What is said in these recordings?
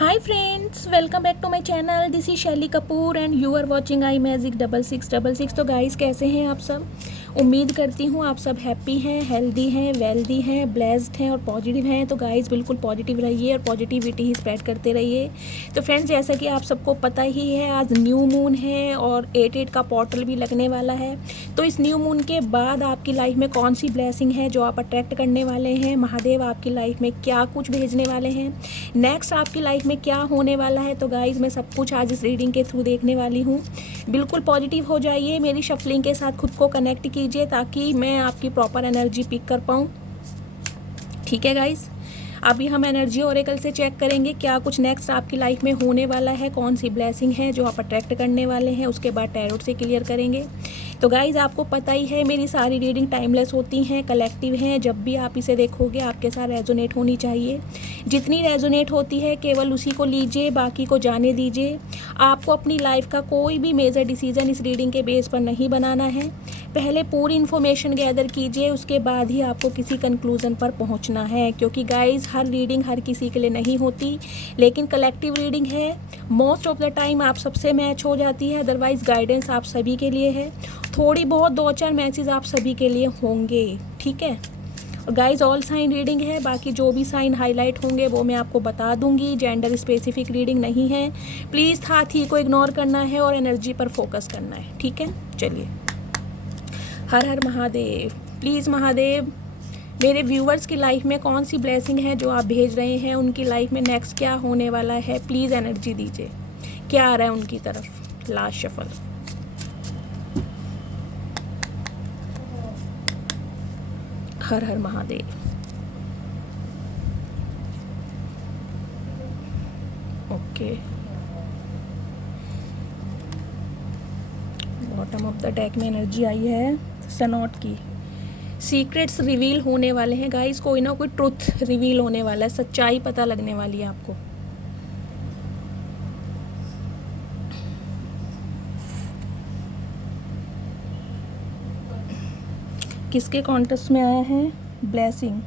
Hi friends, welcome back to my channel. This is Shaili Kapoor and you are watching I magic 6666। तो guys कैसे हैं आप सब। उम्मीद करती हूँ आप सब हैप्पी हैं, हेल्दी हैं, वेल्दी हैं, ब्लेस्ड हैं और पॉजिटिव हैं। तो गाइस बिल्कुल पॉजिटिव रहिए और पॉजिटिविटी ही स्प्रेड करते रहिए। तो फ्रेंड्स जैसा कि आप सबको पता ही है, आज न्यू मून है और 8/8 का पोर्टल भी लगने वाला है। तो इस न्यू मून के बाद आपकी लाइफ में कौन सी ब्लेसिंग है जो आप अट्रैक्ट करने वाले हैं, महादेव आपकी लाइफ में क्या कुछ भेजने वाले हैं, नेक्स्ट आपकी लाइफ में क्या होने वाला है। तो गाइज़ मैं सब कुछ आज इस रीडिंग के थ्रू देखने वाली हूँ। बिल्कुल पॉजिटिव हो जाइए, मेरी शफलिंग के साथ खुद को कनेक्ट कीजिए ताकि मैं आपकी प्रॉपर एनर्जी पिक कर पाऊँ। ठीक है गाइज़, अभी हम एनर्जी ओरेकल से चेक करेंगे क्या कुछ नेक्स्ट आपकी लाइफ में होने वाला है, कौन सी ब्लेसिंग है जो आप अट्रैक्ट करने वाले हैं। उसके बाद टैरोट से क्लियर करेंगे। तो गाइज़ आपको पता ही है मेरी सारी रीडिंग टाइमलेस होती हैं, कलेक्टिव हैं। जब भी आप इसे देखोगे आपके साथ रेजोनेट होनी चाहिए। जितनी रेजोनेट होती है केवल उसी को लीजिए, बाकी को जाने दीजिए। आपको अपनी लाइफ का कोई भी मेजर डिसीजन इस रीडिंग के बेस पर नहीं बनाना है। पहले पूरी इन्फॉर्मेशन गैदर कीजिए, उसके बाद ही आपको किसी कंक्लूज़न पर पहुंचना है। क्योंकि गाइज़ हर रीडिंग हर किसी के लिए नहीं होती, लेकिन कलेक्टिव रीडिंग है। मोस्ट ऑफ द टाइम आप सबसे मैच हो जाती है, अदरवाइज़ गाइडेंस आप सभी के लिए है। थोड़ी बहुत 2-4 मैसेज आप सभी के लिए होंगे। ठीक है गाइज, ऑल साइन रीडिंग है, बाकी जो भी साइन हाईलाइट होंगे वो मैं आपको बता दूंगी। जेंडर स्पेसिफिक रीडिंग नहीं है। प्लीज़ था थी को इग्नोर करना है और एनर्जी पर फोकस करना है। ठीक है, चलिए। हर हर महादेव। प्लीज़ महादेव मेरे व्यूवर्स की लाइफ में कौन सी ब्लेसिंग है जो आप भेज रहे हैं, उनकी लाइफ में नेक्स्ट क्या होने वाला है, प्लीज़ एनर्जी दीजिए। क्या आ रहा है उनकी तरफ। Last shuffle. हर हर Mahadev. Okay, bottom of the deck में एनर्जी आई है सनॉट की। सीक्रेट्स रिवील होने वाले हैं गाइस, कोई ना कोई ट्रुथ रिवील होने वाला है, सच्चाई पता लगने वाली है आपको। किसके कॉन्टेस्ट में आया है ब्लेसिंग।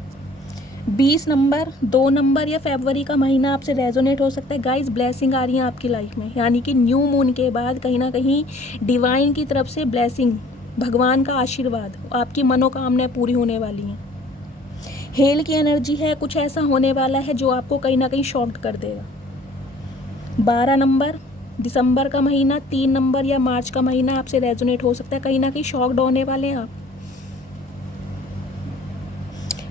20 नंबर, 2 नंबर या फरवरी का महीना आपसे रेजोनेट हो सकता है गाइस। ब्लेसिंग आ रही है आपकी लाइफ में, यानी कि न्यू मून के बाद कहीं ना कहीं डिवाइन की तरफ से ब्लेसिंग, भगवान का आशीर्वाद, आपकी मनोकामनाएं पूरी होने वाली हैं। हेल की एनर्जी है, कुछ ऐसा होने वाला है जो आपको कहीं ना कहीं शॉक्ड कर देगा। 12 नंबर, दिसंबर का महीना, 3 नंबर या मार्च का महीना आपसे रेजोनेट हो सकता है, कहीं ना कहीं शॉक्ड होने वाले हैं आप।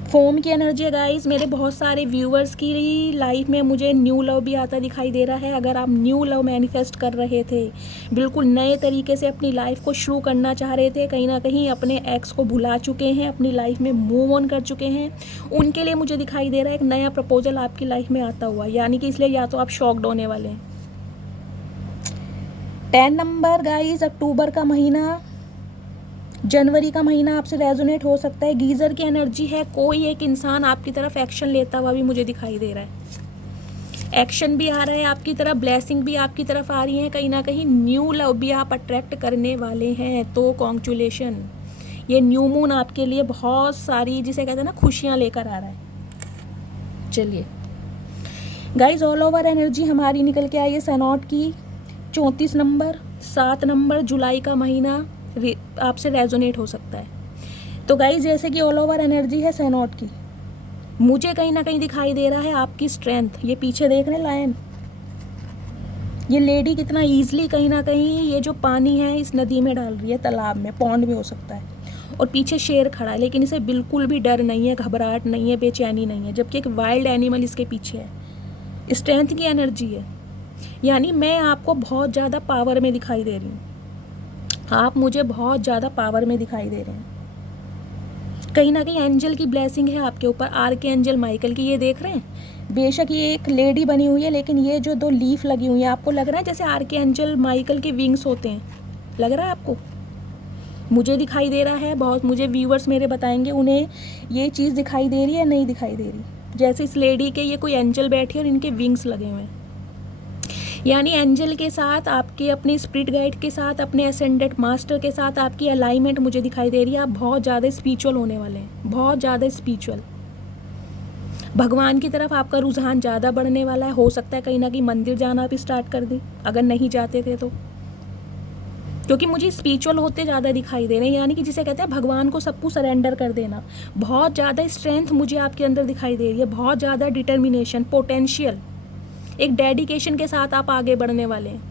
फोम की एनर्जी है गाइस, मेरे बहुत सारे व्यूवर्स की लाइफ में मुझे न्यू लव भी आता दिखाई दे रहा है। अगर आप न्यू लव मैनिफेस्ट कर रहे थे, बिल्कुल नए तरीके से अपनी लाइफ को शुरू करना चाह रहे थे, कहीं ना कहीं अपने एक्स को भुला चुके हैं, अपनी लाइफ में मूव ऑन कर चुके हैं, उनके लिए मुझे दिखाई दे रहा है एक नया प्रपोजल आपकी लाइफ में आता हुआ। यानी कि इसलिए या तो आप शॉक्ड होने वाले हैं। 10 नंबर गाइस, अक्टूबर का महीना, जनवरी का महीना आपसे रेजोनेट हो सकता है। गीज़र की एनर्जी है, कोई एक इंसान आपकी तरफ एक्शन लेता हुआ भी मुझे दिखाई दे रहा है। एक्शन भी आ रहा है आपकी तरफ, ब्लेसिंग भी आपकी तरफ आ रही है, कहीं ना कहीं न्यू लव भी आप अट्रैक्ट करने वाले हैं। तो कॉन्ग्रेचुलेशन, ये न्यू मून आपके लिए बहुत सारी, जिसे कहते हैं ना, खुशियाँ लेकर आ रहा है। चलिए गाइज, ऑल ओवर एनर्जी हमारी निकल के आई है सनॉट की। 34 नंबर, 7 नंबर, जुलाई का महीना आपसे रेजोनेट हो सकता है। तो गाइस जैसे कि ऑल ओवर एनर्जी है सैनॉट की, मुझे कहीं ना कहीं दिखाई दे रहा है आपकी स्ट्रेंथ। ये पीछे देख रहे हैं लायन, ये लेडी कितना ईजिली कहीं ना कहीं ये जो पानी है इस नदी में डाल रही है, तालाब में, पॉन्ड में हो सकता है। और पीछे शेर खड़ा है, लेकिन इसे बिल्कुल भी डर नहीं है, घबराहट नहीं है, बेचैनी नहीं है, जबकि एक वाइल्ड एनिमल इसके पीछे है। स्ट्रेंथ की एनर्जी है, यानी मैं आपको बहुत ज़्यादा पावर में दिखाई दे रही हूँ, आप मुझे बहुत ज़्यादा पावर में दिखाई दे रहे हैं। कहीं ना कहीं एंजल की ब्लेसिंग है आपके ऊपर, आर्क एंजल माइकल की। ये देख रहे हैं, बेशक ये एक लेडी बनी हुई है, लेकिन ये जो 2 लीफ लगी हुई है, आपको लग रहा है जैसे आर्क एंजल माइकल के विंग्स होते हैं, लग रहा है आपको? मुझे दिखाई दे रहा है बहुत, मुझे व्यूवर्स मेरे बताएंगे उन्हें ये चीज़ दिखाई दे रही है नहीं दिखाई दे रही। जैसे इस लेडी के ये कोई एंजल बैठी है और इनके विंग्स लगे हुए हैं। यानी एंजल के साथ, आपके अपने स्पिरिट गाइड के साथ, अपने असेंडेंट मास्टर के साथ आपकी अलाइनमेंट मुझे दिखाई दे रही है। आप बहुत ज़्यादा स्पिरिचुअल होने वाले हैं, बहुत ज़्यादा स्पिरिचुअल। भगवान की तरफ आपका रुझान ज़्यादा बढ़ने वाला है। हो सकता है कहीं ना कहीं मंदिर जाना भी स्टार्ट कर दें अगर नहीं जाते थे तो, क्योंकि मुझे स्पिरिचुअल होते ज़्यादा दिखाई दे रहे हैं, यानी कि जिसे कहते हैं भगवान को सब कुछ सरेंडर कर देना। बहुत ज़्यादा स्ट्रेंथ मुझे आपके अंदर दिखाई दे रही है, बहुत ज़्यादा डिटर्मिनेशन, पोटेंशियल, एक डेडिकेशन के साथ आप आगे बढ़ने वाले हैं।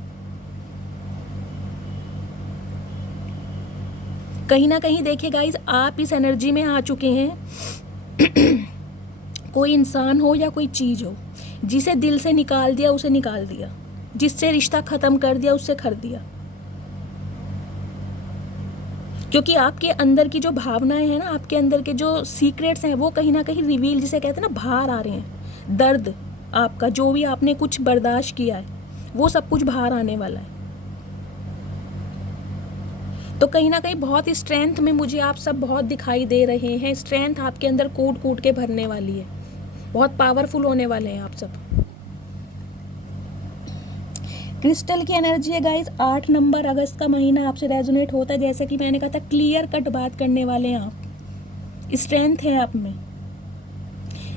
कहीं ना कहीं देखिए गाइज, आप इस एनर्जी में आ चुके हैं कोई इंसान हो या कोई चीज़ हो, जिसे दिल से निकाल दिया उसे निकाल दिया, जिससे रिश्ता ख़त्म कर दिया उससे कर दिया। क्योंकि आपके अंदर की जो भावनाएं हैं ना, आपके अंदर के जो सीक्रेट्स हैं, वो कहीं ना कहीं रिवील, जिसे कहते हैं ना, बाहर आ रहे हैं। दर्द आपका, जो भी आपने कुछ बर्दाश्त किया है, वो सब कुछ बाहर आने वाला है। तो कहीं ना कहीं बहुत स्ट्रेंथ में मुझे आप सब बहुत दिखाई दे रहे हैं। स्ट्रेंथ आपके अंदर कूट कूट के भरने वाली है, बहुत पावरफुल होने वाले हैं आप सब। क्रिस्टल की एनर्जी है गाइज, 8 नंबर, अगस्त का महीना आपसे रेजोनेट होता है। जैसे कि मैंने कहा था, क्लियर कट बात करने वाले हैं आप, स्ट्रेंथ है आप में।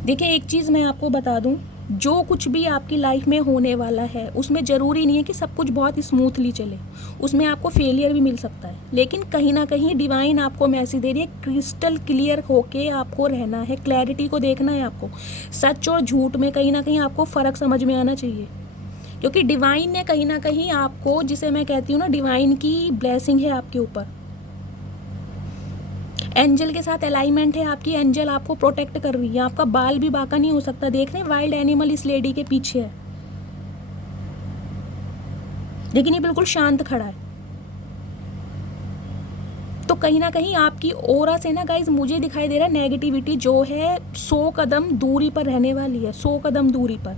देखिए एक चीज़ मैं आपको बता दूं, जो कुछ भी आपकी लाइफ में होने वाला है उसमें ज़रूरी नहीं है कि सब कुछ बहुत स्मूथली चले, उसमें आपको फेलियर भी मिल सकता है। लेकिन कहीं ना कहीं डिवाइन आपको मैसेज दे रही है, क्रिस्टल क्लियर होके आपको रहना है, क्लैरिटी को देखना है आपको। सच और झूठ में कहीं ना कहीं आपको फ़र्क समझ में आना चाहिए, क्योंकि डिवाइन ने कहीं ना कहीं आपको, जिसे मैं कहती हूँ ना, डिवाइन की ब्लेसिंग है आपके ऊपर। एंजल के साथ अलाइनमेंट है आपकी, एंजल आपको प्रोटेक्ट कर रही है। आपका बाल भी बाका नहीं हो सकता। देख रहे हैं वाइल्ड एनिमल इस लेडी के पीछे है, लेकिन ये बिल्कुल शांत खड़ा है। तो कहीं ना कहीं आपकी ओरा से ना गाइज मुझे दिखाई दे रहा है नेगेटिविटी जो है 100 कदम दूरी पर रहने वाली है। 100 कदम दूरी पर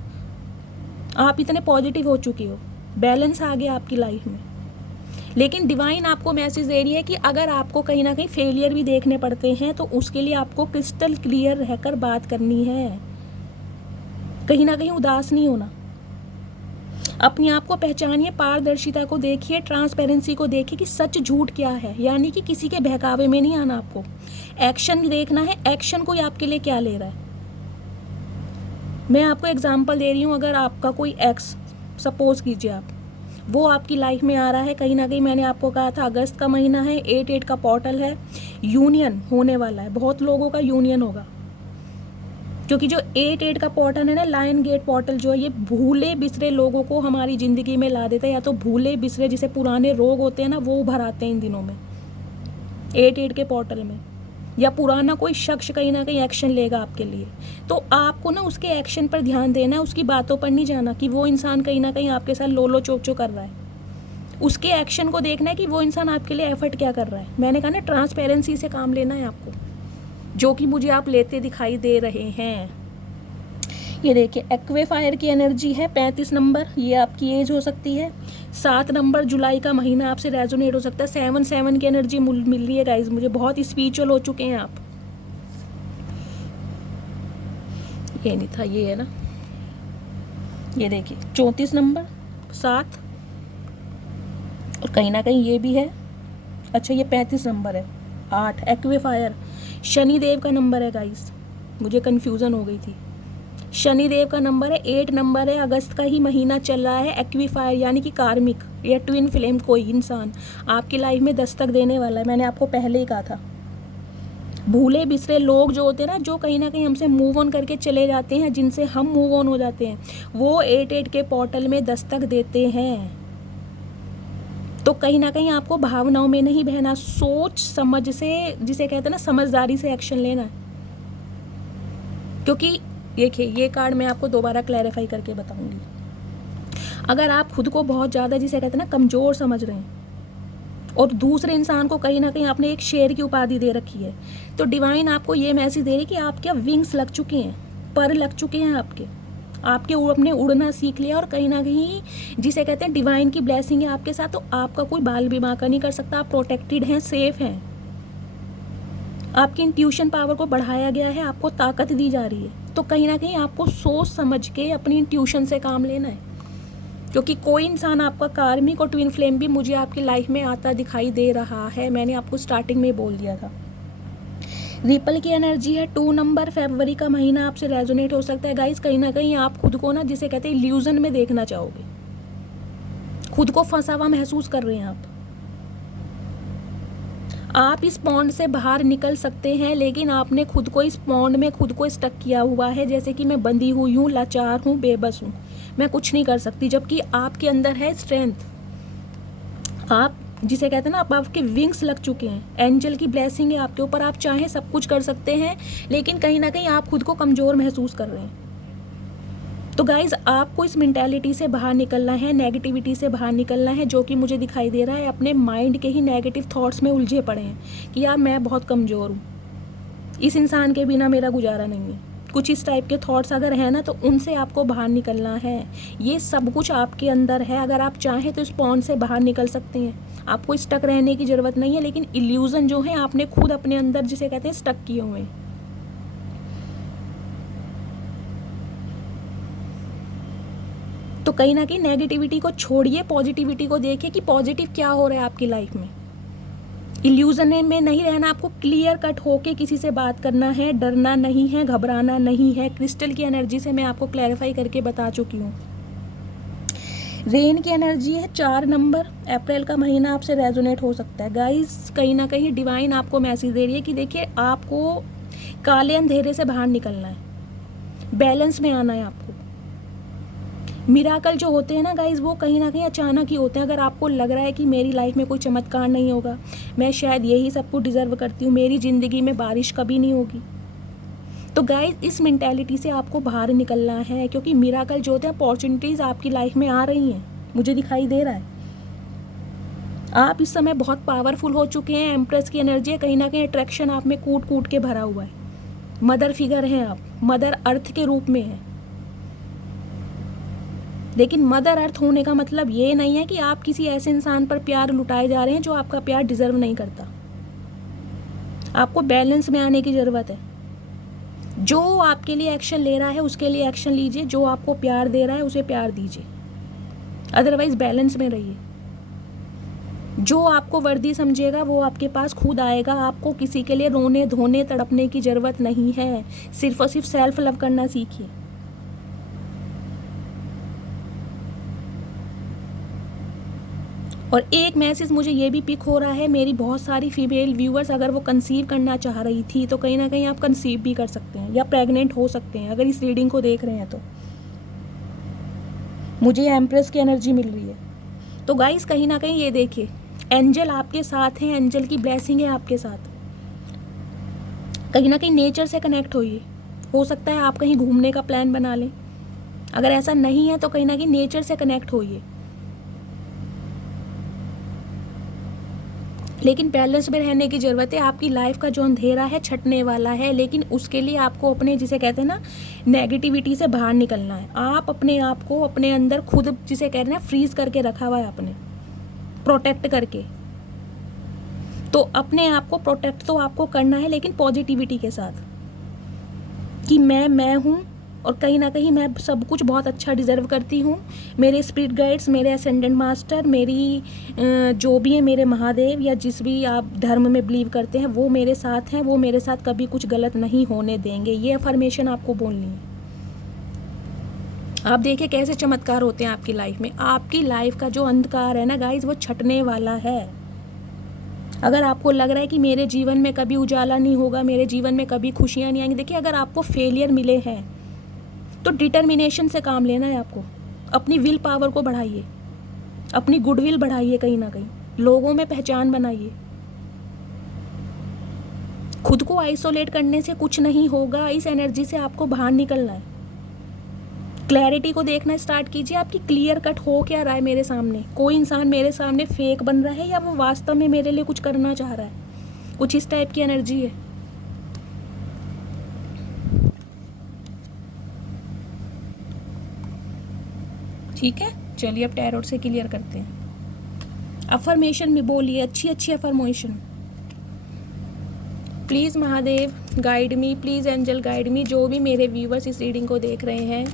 आप इतने पॉजिटिव हो चुके हो, बैलेंस आ गया आपकी लाइफ में। लेकिन डिवाइन आपको मैसेज दे रही है कि अगर आपको कहीं ना कहीं फेलियर भी देखने पड़ते हैं तो उसके लिए आपको क्रिस्टल क्लियर रहकर बात करनी है, कहीं ना कहीं उदास नहीं होना। अपने आप को पहचानिए, पारदर्शिता को देखिए, ट्रांसपेरेंसी को देखिए कि सच झूठ क्या है, यानी कि किसी के बहकावे में नहीं आना। आपको एक्शन देखना है, एक्शन कोई आपके लिए क्या ले रहा है। मैं आपको एग्जांपल दे रही हूँ, अगर आपका कोई एक्स, सपोज कीजिए आप, वो आपकी लाइफ में आ रहा है, कहीं ना कहीं मैंने आपको कहा था अगस्त का महीना है, 8-8 का पोर्टल है, यूनियन होने वाला है, बहुत लोगों का यूनियन होगा। क्योंकि जो 8-8 का पोर्टल है ना, लायन गेट पोर्टल जो है, ये भूले बिसरे लोगों को हमारी ज़िंदगी में ला देता है, या तो भूले बिसरे जिसे पुराने रोग होते हैं ना, वो उभर आते हैं इन दिनों में 8-8 के पोर्टल में, या पुराना कोई शख्स कहीं ना कहीं एक्शन लेगा आपके लिए। तो आपको ना उसके एक्शन पर ध्यान देना है, उसकी बातों पर नहीं जाना कि वो इंसान कहीं ना कहीं आपके साथ लोलो चोचो कर रहा है। उसके एक्शन को देखना है कि वो इंसान आपके लिए एफर्ट क्या कर रहा है। मैंने कहा ना, ट्रांसपेरेंसी से काम लेना है आपको, जो कि मुझे आप लेते दिखाई दे रहे हैं। ये देखिए एक्वेफायर की एनर्जी है, 35 नंबर, ये आपकी एज हो सकती है। 7 नंबर जुलाई का महीना आपसे रेजोनेट हो सकता है। 7-7 की एनर्जी मिल रही है गाइज मुझे, बहुत स्पिरिचुअल हो चुके हैं आप। ये नहीं था, ये है ना, ये देखिए 34 नंबर, 7, और कहीं ना कहीं ये भी है। अच्छा ये 35 नंबर है, 8 एक्वेफायर शनिदेव का नंबर है गाइज, मुझे कन्फ्यूज़न हो गई थी। शनिदेव का नंबर है, 8 नंबर है, अगस्त का ही महीना चल रहा है। एक्विफायर यानी कि कार्मिक या ट्विन फ्लेम कोई इंसान आपकी लाइफ में दस्तक देने वाला है। मैंने आपको पहले ही कहा था, भूले बिसरे लोग जो होते हैं ना, जो कहीं ना कहीं हमसे मूव ऑन करके चले जाते हैं, जिनसे हम मूव ऑन हो जाते हैं, वो 8-8 के पोर्टल में दस्तक देते हैं। तो कहीं ना कहीं आपको भावनाओं में नहीं बहना, सोच समझ से, जिसे कहते हैं ना, समझदारी से एक्शन लेना है। क्योंकि देखिए ये कार्ड मैं आपको दोबारा क्लैरिफाई करके बताऊंगी। अगर आप खुद को बहुत ज़्यादा, जिसे कहते हैं ना, कमज़ोर समझ रहे हैं, और दूसरे इंसान को कहीं ना कहीं आपने एक शेर की उपाधि दे रखी है, तो डिवाइन आपको ये मैसेज दे रही है कि आपके विंग्स लग चुके हैं, पर लग चुके हैं आपके अपने उड़ना सीख लिया, और कहीं ना कहीं जिसे कहते हैं डिवाइन की ब्लेसिंग है आपके साथ, तो आपका कोई बाल भी बांका नहीं कर सकता। आप प्रोटेक्टेड हैं, सेफ हैं। आपकी इंट्यूशन पावर को बढ़ाया गया है, आपको ताकत दी जा रही है। तो कहीं ना कहीं आपको सोच समझ के अपनी इंट्यूशन से काम लेना है, क्योंकि कोई इंसान आपका कार्मिक और ट्विन फ्लेम भी मुझे आपकी लाइफ में आता दिखाई दे रहा है। मैंने आपको स्टार्टिंग में बोल दिया था। रिपल की एनर्जी है 2 नंबर। फरवरी का महीना आपसे रेजोनेट हो सकता है गाइस। कहीं ना कहीं आप खुद को ना, जिसे कहते हैं इल्यूजन में देखना चाहोगे, खुद को फंसा हुआ महसूस कर रहे हैं आप इस पॉन्ड से बाहर निकल सकते हैं, लेकिन आपने खुद को इस पॉन्ड में खुद को स्टक किया हुआ है, जैसे कि मैं बंधी हुई हूँ, लाचार हूँ, बेबस हूँ, मैं कुछ नहीं कर सकती। जबकि आपके अंदर है स्ट्रेंथ, आप जिसे कहते हैं ना, आपके विंग्स लग चुके हैं, एंजल की ब्लेसिंग है आपके ऊपर, आप चाहें सब कुछ कर सकते हैं, लेकिन कहीं ना कहीं आप खुद को कमज़ोर महसूस कर रहे हैं। तो गाइज आपको इस मेंटालिटी से बाहर निकलना है, नेगेटिविटी से बाहर निकलना है, जो कि मुझे दिखाई दे रहा है अपने माइंड के ही नेगेटिव थॉट्स में उलझे पड़े हैं कि यार मैं बहुत कमज़ोर हूँ, इस इंसान के बिना मेरा गुजारा नहीं है। कुछ इस टाइप के थॉट्स अगर हैं ना, तो उनसे आपको बाहर निकलना है। ये सब कुछ आपके अंदर है, अगर आप चाहें तो इस पॉन्ड से बाहर निकल सकते हैं। आपको स्टक रहने की ज़रूरत नहीं है, लेकिन इल्यूज़न जो है आपने खुद अपने अंदर, जिसे कहते हैं, स्टक किए हुए हैं। तो कहीं ना कहीं नेगेटिविटी को छोड़िए, पॉजिटिविटी को देखिए कि पॉजिटिव क्या हो रहा है आपकी लाइफ में। इल्यूजन में नहीं रहना, आपको क्लियर कट होके किसी से बात करना है, डरना नहीं है, घबराना नहीं है। क्रिस्टल की एनर्जी से मैं आपको क्लैरिफाई करके बता चुकी हूँ। रेन की एनर्जी है 4 नंबर। अप्रैल का महीना आपसे रेजोनेट हो सकता है गाइस। कहीं ना कहीं डिवाइन आपको मैसेज दे रही है कि देखिए, आपको काले अंधेरे से बाहर निकलना है, बैलेंस में आना है आपको। मिराकल जो होते हैं ना गाइज, वो कहीं ना कहीं अचानक ही होते हैं। अगर आपको लग रहा है कि मेरी लाइफ में कोई चमत्कार नहीं होगा, मैं शायद यही सब कुछ डिज़र्व करती हूँ, मेरी ज़िंदगी में बारिश कभी नहीं होगी, तो गाइज इस मेंटालिटी से आपको बाहर निकलना है, क्योंकि मिराकल जो होते हैं, अपॉर्चुनिटीज़ आपकी लाइफ में आ रही हैं, मुझे दिखाई दे रहा है। आप इस समय बहुत पावरफुल हो चुके हैं। एम्प्रेस की एनर्जी है, कहीं ना कहीं अट्रैक्शन आप में कूट कूट के भरा हुआ है। मदर फिगर हैं आप, मदर अर्थ के रूप में है, लेकिन मदर अर्थ होने का मतलब ये नहीं है कि आप किसी ऐसे इंसान पर प्यार लुटाए जा रहे हैं जो आपका प्यार डिजर्व नहीं करता। आपको बैलेंस में आने की ज़रूरत है। जो आपके लिए एक्शन ले रहा है उसके लिए एक्शन लीजिए, जो आपको प्यार दे रहा है उसे प्यार दीजिए, अदरवाइज बैलेंस में रहिए। जो आपको वर्दी समझेगा वो आपके पास खुद आएगा। आपको किसी के लिए रोने धोने तड़पने की ज़रूरत नहीं है, सिर्फ और सिर्फ सेल्फ लव करना सीखिए। और एक मैसेज मुझे ये भी पिक हो रहा है, मेरी बहुत सारी फीमेल व्यूअर्स अगर वो कंसीव करना चाह रही थी, तो कहीं ना कहीं आप कंसीव भी कर सकते हैं या प्रेग्नेंट हो सकते हैं, अगर इस रीडिंग को देख रहे हैं तो। मुझे एम्प्रेस की एनर्जी मिल रही है। तो गाइस कहीं ना कहीं ये देखिए, एंजल आपके साथ हैं, एंजल की ब्लेसिंग है आपके साथ। कहीं ना कहीं नेचर से कनेक्ट होइए। हो सकता है आप कहीं घूमने का प्लान बना लें, अगर ऐसा नहीं है तो कहीं ना कहीं नेचर से कनेक्ट होइए, लेकिन बैलेंस में रहने की ज़रूरत है। आपकी लाइफ का जो अंधेरा है छटने वाला है, लेकिन उसके लिए आपको अपने, जिसे कहते हैं ना, नेगेटिविटी से बाहर निकलना है। आप अपने आप को अपने अंदर खुद, जिसे कहते हैं ना, फ्रीज करके रखा हुआ है आपने, प्रोटेक्ट करके। तो अपने आप को प्रोटेक्ट तो आपको करना है, लेकिन पॉजिटिविटी के साथ, कि मैं हूँ और कहीं ना कहीं मैं सब कुछ बहुत अच्छा डिज़र्व करती हूँ। मेरे स्पिरिट गाइड्स, मेरे असेंडेंट मास्टर, मेरी जो भी है, मेरे महादेव या जिस भी आप धर्म में बिलीव करते हैं, वो मेरे साथ हैं, वो मेरे साथ कभी कुछ गलत नहीं होने देंगे। ये अफर्मेशन आपको बोलनी है। आप देखिए कैसे चमत्कार होते हैं आपकी लाइफ में। आपकी लाइफ का जो अंधकार है ना गाइज, वो छटने वाला है। अगर आपको लग रहा है कि मेरे जीवन में कभी उजाला नहीं होगा, मेरे जीवन में कभी खुशियाँ नहीं आएंगी, देखिए अगर आपको फेलियर मिले हैं तो डिटर्मिनेशन से काम लेना है आपको। अपनी विल पावर को बढ़ाइए, अपनी गुडविल बढ़ाइए, कहीं ना कहीं लोगों में पहचान बनाइए। खुद को आइसोलेट करने से कुछ नहीं होगा, इस एनर्जी से आपको बाहर निकलना है। क्लैरिटी को देखना स्टार्ट कीजिए, आपकी क्लियर कट हो क्या रहा है मेरे सामने। कोई इंसान मेरे सामने फेक बन रहा है या वो वास्तव में मेरे लिए कुछ करना चाह रहा है, कुछ इस टाइप की एनर्जी है। ठीक है, चलिए अब टैरोट से क्लियर करते हैं। अफर्मेशन में बोलिए, अच्छी अच्छी affirmation. Please Mahadev guide me, please angel guide me. जो भी मेरे व्यूवर्स इस रीडिंग को देख रहे हैं,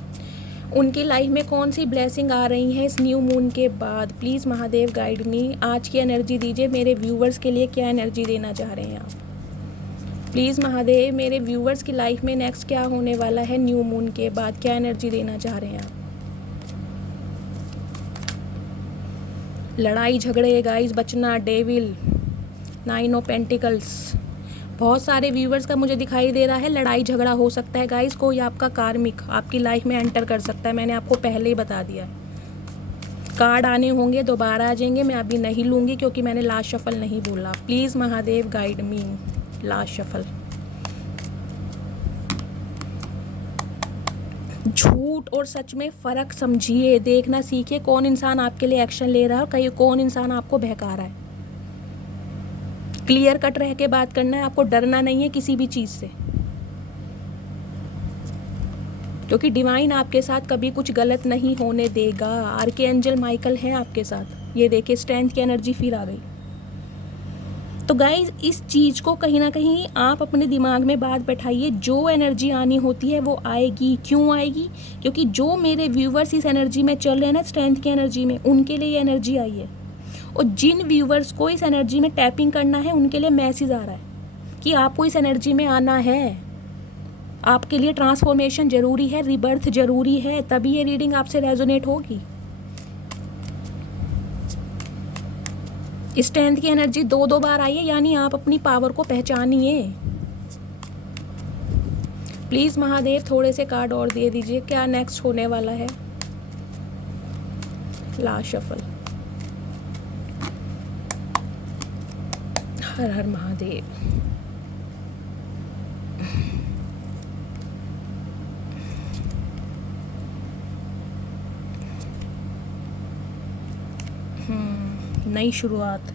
उनकी लाइफ में कौन सी ब्लेसिंग आ रही है इस न्यू मून के बाद, प्लीज़ महादेव गाइड मी। आज की एनर्जी दीजिए, मेरे व्यूवर्स के लिए क्या एनर्जी देना चाह रहे हैं आप। प्लीज़ महादेव, मेरे व्यूवर्स की लाइफ में नेक्स्ट क्या होने वाला है, न्यू मून के बाद क्या एनर्जी देना चाह रहे हैं आप। लड़ाई झगड़े गाइस, बचना, डेविल, 9 ऑफ पेंटिकल्स। बहुत सारे व्यूवर्स का मुझे दिखाई दे रहा है लड़ाई झगड़ा हो सकता है गाइस। कोई आपका कार्मिक आपकी लाइफ में एंटर कर सकता है, मैंने आपको पहले ही बता दिया है। कार्ड आने होंगे, दोबारा आ जाएंगे, मैं अभी नहीं लूँगी क्योंकि मैंने लास्ट शफल नहीं बोला। Please Mahadev guide me, last shuffle. झूठ और सच में फ़र्क समझिए, देखना सीखिए कौन इंसान आपके लिए एक्शन ले रहा है और कौन इंसान आपको बहका रहा है। क्लियर कट रह के बात करना है, आपको डरना नहीं है किसी भी चीज़ से, क्योंकि डिवाइन आपके साथ कभी कुछ गलत नहीं होने देगा। आर्कएंजल माइकल है आपके साथ। ये देखिए स्ट्रेंथ की एनर्जी फिर आ गई। तो गाइज इस चीज़ को कहीं ना कहीं आप अपने दिमाग में बात बैठाइए, जो एनर्जी आनी होती है वो आएगी। क्यों आएगी? क्योंकि जो मेरे व्यूवर्स इस एनर्जी में चल रहे हैं ना, स्ट्रेंथ की एनर्जी में, उनके लिए ये एनर्जी आई है। और जिन व्यूवर्स को इस एनर्जी में टैपिंग करना है उनके लिए मैसेज आ रहा है कि आपको इस एनर्जी में आना है। आपके लिए ट्रांसफॉर्मेशन ज़रूरी है, रिबर्थ ज़रूरी है, तभी ये रीडिंग आपसे रेजोनेट होगी। स्ट्रेंथ की एनर्जी 2 बार आई है, यानी आप अपनी पावर को पहचानिए। प्लीज़ महादेव थोड़े से कार्ड और दे दीजिए, क्या नेक्स्ट होने वाला है। Last shuffle. हर हर महादेव। नई शुरुआत।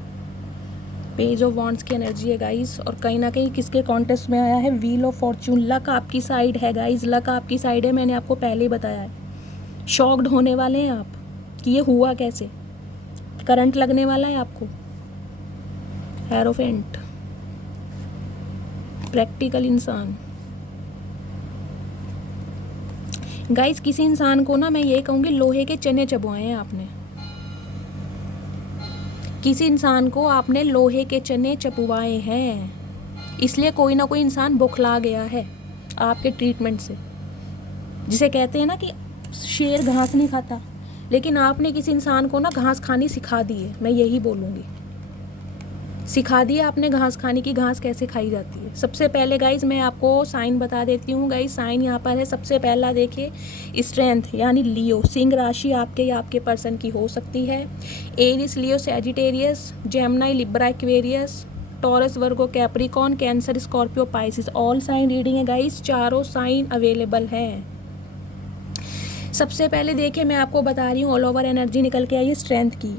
पेज ऑफ वॉन्ड्स की एनर्जी है गाइस, और कहीं ना कहीं किसके कॉन्टेस्ट में आया है, व्हील ऑफ फॉर्च्यून। लक आपकी साइड है गाइस, लक आपकी साइड है, मैंने आपको पहले ही बताया है। शॉक्ड होने वाले हैं आप कि ये हुआ कैसे। करंट लगने वाला है आपको। हेरोफेंट, प्रैक्टिकल इंसान। गाइस किसी इंसान को ना मैं ये कहूँगी लोहे के चने चबवाए हैं आपने। किसी इंसान को आपने लोहे के चने चबवाए हैं, इसलिए कोई ना कोई इंसान बौखला गया है आपके ट्रीटमेंट से। जिसे कहते हैं ना कि शेर घास नहीं खाता, लेकिन आपने किसी इंसान को ना घास खानी सिखा दी है। मैं यही बोलूँगी, सिखा दिया आपने घास खाने की, घास कैसे खाई जाती है। सबसे पहले गाइज मैं आपको साइन बता देती हूँ। गाइज साइन यहाँ पर है। सबसे पहला देखिए स्ट्रेंथ, यानी लियो। सिंह राशि आपके या आपके पर्सन की हो सकती है। Aries, Leo, Sagittarius, Gemini, Libra, Aquarius, Taurus, Virgo, Capricorn, Cancer, Scorpio, Pisces. All sign reading है गाइज, चारों साइन अवेलेबल हैं। सबसे पहले देखिए मैं आपको बता रही हूँ, ऑल ओवर एनर्जी निकल के आई है स्ट्रेंथ की।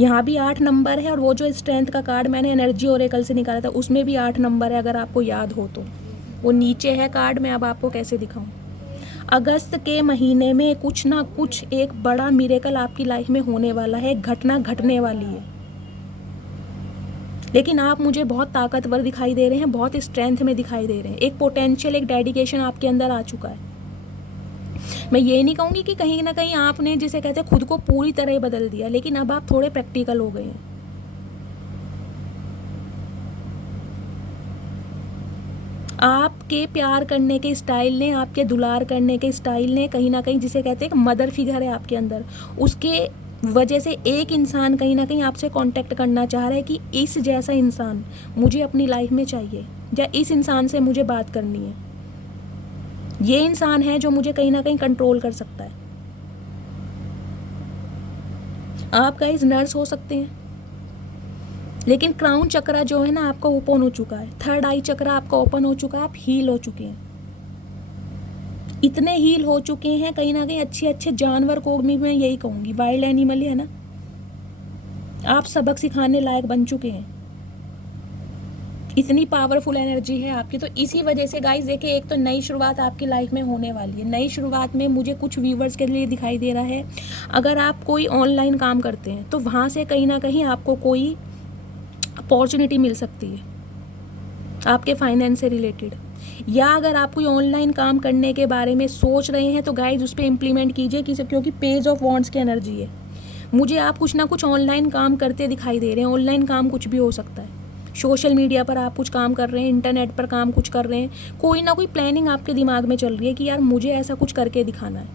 यहाँ भी 8 नंबर है, और वो जो स्ट्रेंथ का कार्ड मैंने एनर्जी ओरेकल से निकाला था उसमें भी 8 नंबर है, अगर आपको याद हो तो। वो नीचे है कार्ड, मैं अब आपको कैसे दिखाऊं। अगस्त के महीने में कुछ ना कुछ एक बड़ा मिरेकल आपकी लाइफ में होने वाला है, घटना घटने वाली है। लेकिन आप मुझे बहुत ताकतवर दिखाई दे रहे हैं, बहुत स्ट्रेंथ में दिखाई दे रहे हैं। एक पोटेंशियल, एक डेडिकेशन आपके अंदर आ चुका है। मैं ये नहीं कहूँगी कि कहीं ना कहीं आपने जिसे कहते हैं खुद को पूरी तरह बदल दिया, लेकिन अब आप थोड़े प्रैक्टिकल हो गए हैं। आपके प्यार करने के स्टाइल ने, आपके दुलार करने के स्टाइल ने कहीं ना कहीं जिसे कहते हैं मदर फिगर है आपके अंदर, उसके वजह से एक इंसान कहीं ना कहीं आपसे कांटेक्ट करना चाह रहा है कि इस जैसा इंसान मुझे अपनी लाइफ में चाहिए, या इस इंसान से मुझे बात करनी है। ये इंसान है जो मुझे कहीं ना कहीं कंट्रोल कर सकता है। आप गाइस नर्स हो सकते हैं, लेकिन क्राउन चक्रा जो है ना आपका ओपन हो चुका है। थर्ड आई चक्रा आपका ओपन हो चुका है, आप हील हो चुके हैं। इतने हील हो चुके हैं कहीं ना कहीं अच्छे अच्छे जानवर को भी मैं यही कहूँगी, वाइल्ड एनिमल है ना, आप सबक सिखाने लायक बन चुके हैं। इतनी पावरफुल एनर्जी है आपकी। तो इसी वजह से गाइस देखिए, एक तो नई शुरुआत आपकी लाइफ में होने वाली है। नई शुरुआत में मुझे कुछ व्यूवर्स के लिए दिखाई दे रहा है, अगर आप कोई ऑनलाइन काम करते हैं तो वहाँ से कहीं ना कहीं आपको कोई अपॉर्चुनिटी मिल सकती है आपके फाइनेंस से रिलेटेड। या अगर आप कोई ऑनलाइन काम करने के बारे में सोच रहे हैं तो गाइज उस पर इम्प्लीमेंट कीजिए, क्योंकि पेज ऑफ वॉन्ड्स की एनर्जी है। मुझे आप कुछ ना कुछ ऑनलाइन काम करते दिखाई दे रहे हैं। ऑनलाइन काम कुछ भी हो सकता है, सोशल मीडिया पर आप कुछ काम कर रहे हैं, इंटरनेट पर काम कुछ कर रहे हैं, कोई ना कोई प्लानिंग आपके दिमाग में चल रही है कि यार मुझे ऐसा कुछ करके दिखाना है,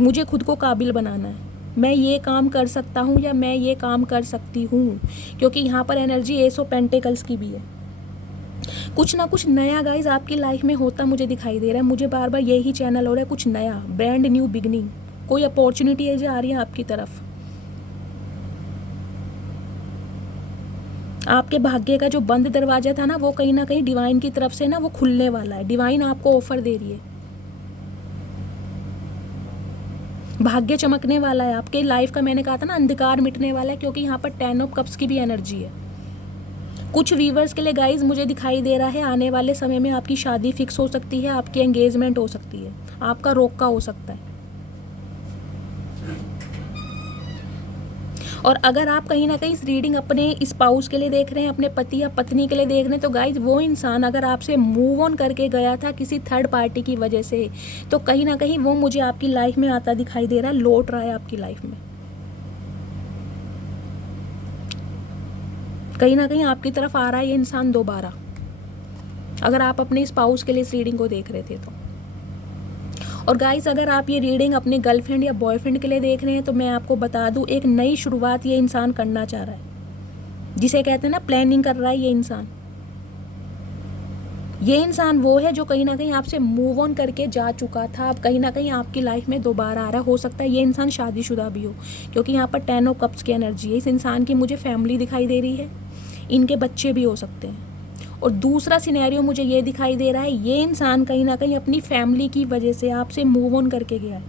मुझे खुद को काबिल बनाना है, मैं ये काम कर सकता हूँ या मैं ये काम कर सकती हूँ। क्योंकि यहाँ पर एनर्जी एस ऑफ पेंटिकल्स की भी है। कुछ ना कुछ नया गाइज आपकी लाइफ में होता मुझे दिखाई दे रहा है। मुझे बार बार यही चैनल हो रहा है, कुछ नया, ब्रांड न्यू बिगनिंग, कोई अपॉर्चुनिटी है जो आ रही है आपकी तरफ। आपके भाग्य का जो बंद दरवाजा था ना, वो कहीं ना कहीं डिवाइन की तरफ से ना वो खुलने वाला है। डिवाइन आपको ऑफर दे रही है, भाग्य चमकने वाला है आपके लाइफ का। मैंने कहा था ना अंधकार मिटने वाला है, क्योंकि यहाँ पर 10 ऑफ कप्स की भी एनर्जी है। कुछ व्यूवर्स के लिए गाइज मुझे दिखाई दे रहा है आने वाले समय में आपकी शादी फिक्स हो सकती है, आपकी एंगेजमेंट हो सकती है, आपका रोका हो सकता है। और अगर आप कहीं ना कहीं इस रीडिंग अपने स्पाउस के लिए देख रहे हैं, अपने पति या पत्नी के लिए देख रहे हैं, तो गाइज वो इंसान अगर आपसे मूव ऑन करके गया था किसी थर्ड पार्टी की वजह से, तो कहीं ना कहीं वो मुझे आपकी लाइफ में आता दिखाई दे रहा है, लौट रहा है आपकी लाइफ में। कहीं ना कहीं आपकी तरफ आ रहा है ये इंसान दोबारा, अगर आप अपने स्पाउस के लिए इस रीडिंग को देख रहे थे तो। और गाइस अगर आप ये रीडिंग अपने गर्लफ्रेंड या बॉयफ्रेंड के लिए देख रहे हैं, तो मैं आपको बता दूं एक नई शुरुआत ये इंसान करना चाह रहा है, जिसे कहते हैं ना प्लानिंग कर रहा है ये इंसान। ये इंसान वो है जो कहीं ना कहीं आपसे मूव ऑन करके जा चुका था, अब कहीं ना कहीं आपकी लाइफ में दोबारा आ रहा है। हो सकता है ये इंसान शादीशुदा भी हो, क्योंकि यहाँ पर 10 ऑफ कप्स की एनर्जी है। इस इंसान की मुझे फैमिली दिखाई दे रही है, इनके बच्चे भी हो सकते हैं। और दूसरा सिनेरियो मुझे ये दिखाई दे रहा है, ये इंसान कहीं ना कहीं अपनी फैमिली की वजह से आपसे मूव ऑन करके गया है।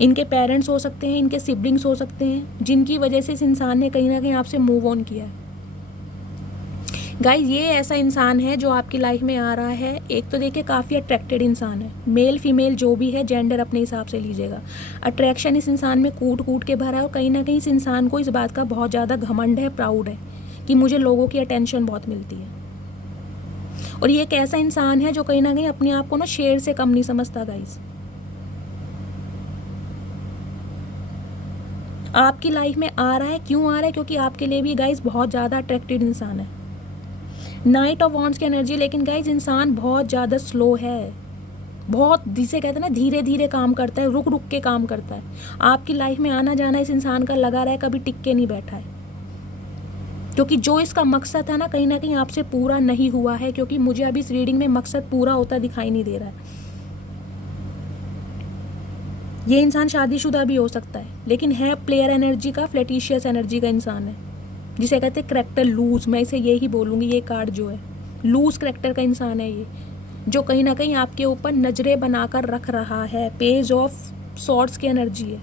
इनके पेरेंट्स हो सकते हैं, इनके सिबलिंग्स हो सकते हैं, जिनकी वजह से इस इंसान ने कहीं ना कहीं आपसे मूव ऑन किया है। गाइस ये ऐसा इंसान है जो आपकी लाइफ में आ रहा है। एक तो देखिए काफ़ी अट्रैक्टेड इंसान है, मेल फीमेल जो भी है, जेंडर अपने हिसाब से लीजिएगा। अट्रैक्शन इस इंसान में कूट कूट के भरा है, और कहीं ना कहीं इस इंसान को इस बात का बहुत ज़्यादा घमंड है, प्राउड है कि मुझे लोगों की अटेंशन बहुत मिलती है। और ये एक ऐसा इंसान है जो कहीं ना कहीं अपने आप को ना शेर से कम नहीं समझता। गाइस आपकी लाइफ में आ रहा है, क्यों आ रहा है? क्योंकि आपके लिए भी गाइस बहुत ज़्यादा अट्रैक्टेड इंसान है। नाइट ऑफ वॉन्ड्स की एनर्जी, लेकिन गाइस इंसान बहुत ज़्यादा स्लो है, बहुत जिसे कहते हैं ना धीरे धीरे काम करता है, रुक रुक के काम करता है। आपकी लाइफ में आना जाना इस इंसान का लगा रहा है, कभी टिक के नहीं बैठा है, क्योंकि जो इसका मकसद था ना कहीं ना कहीं आपसे पूरा नहीं हुआ है। क्योंकि मुझे अभी इस रीडिंग में मकसद पूरा होता दिखाई नहीं दे रहा है। ये इंसान शादीशुदा भी हो सकता है, लेकिन है प्लेयर एनर्जी का, फ्लैटिशियस एनर्जी का इंसान है, जिसे कहते हैं करैक्टर लूज। मैं इसे यही बोलूँगी, ये कार्ड जो है लूज करैक्टर का इंसान है ये, जो कहीं ना कहीं आपके ऊपर नजरें बनाकर रख रहा है। पेज ऑफ सॉर्ड्स की एनर्जी है।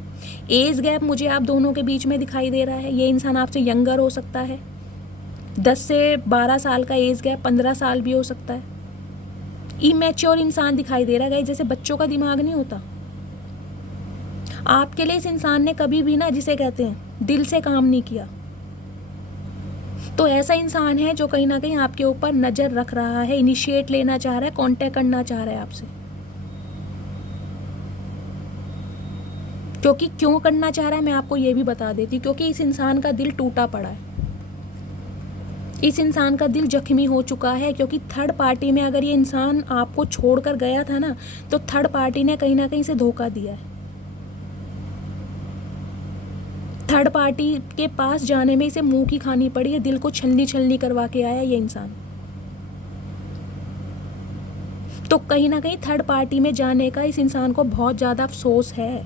एज गैप मुझे आप दोनों के बीच में दिखाई दे रहा है। ये इंसान आपसे यंगर हो सकता है, 10 से 12 साल का एज गैप, 15 साल भी हो सकता है। इमेच्योर इंसान दिखाई दे रहा है, जैसे बच्चों का दिमाग नहीं होता। आपके लिए इस इंसान ने कभी भी ना जिसे कहते हैं दिल से काम नहीं किया। तो ऐसा इंसान है जो कहीं ना कहीं आपके ऊपर नज़र रख रहा है, इनिशिएट लेना चाह रहा है, कांटेक्ट करना चाह रहा है आपसे। क्योंकि क्यों करना चाह रहा है मैं आपको ये भी बता देती हूँ, क्योंकि इस इंसान का दिल टूटा पड़ा है, इस इंसान का दिल जख्मी हो चुका है। क्योंकि थर्ड पार्टी में अगर ये इंसान आपको छोड़कर गया था ना, तो थर्ड पार्टी ने कहीं ना कहीं से धोखा दिया है। थर्ड पार्टी के पास जाने में इसे मुंह की खानी पड़ी है, दिल को छलनी छलनी करवा के आया ये इंसान। तो कहीं ना कहीं थर्ड पार्टी में जाने का इस इंसान को बहुत ज़्यादा अफसोस है,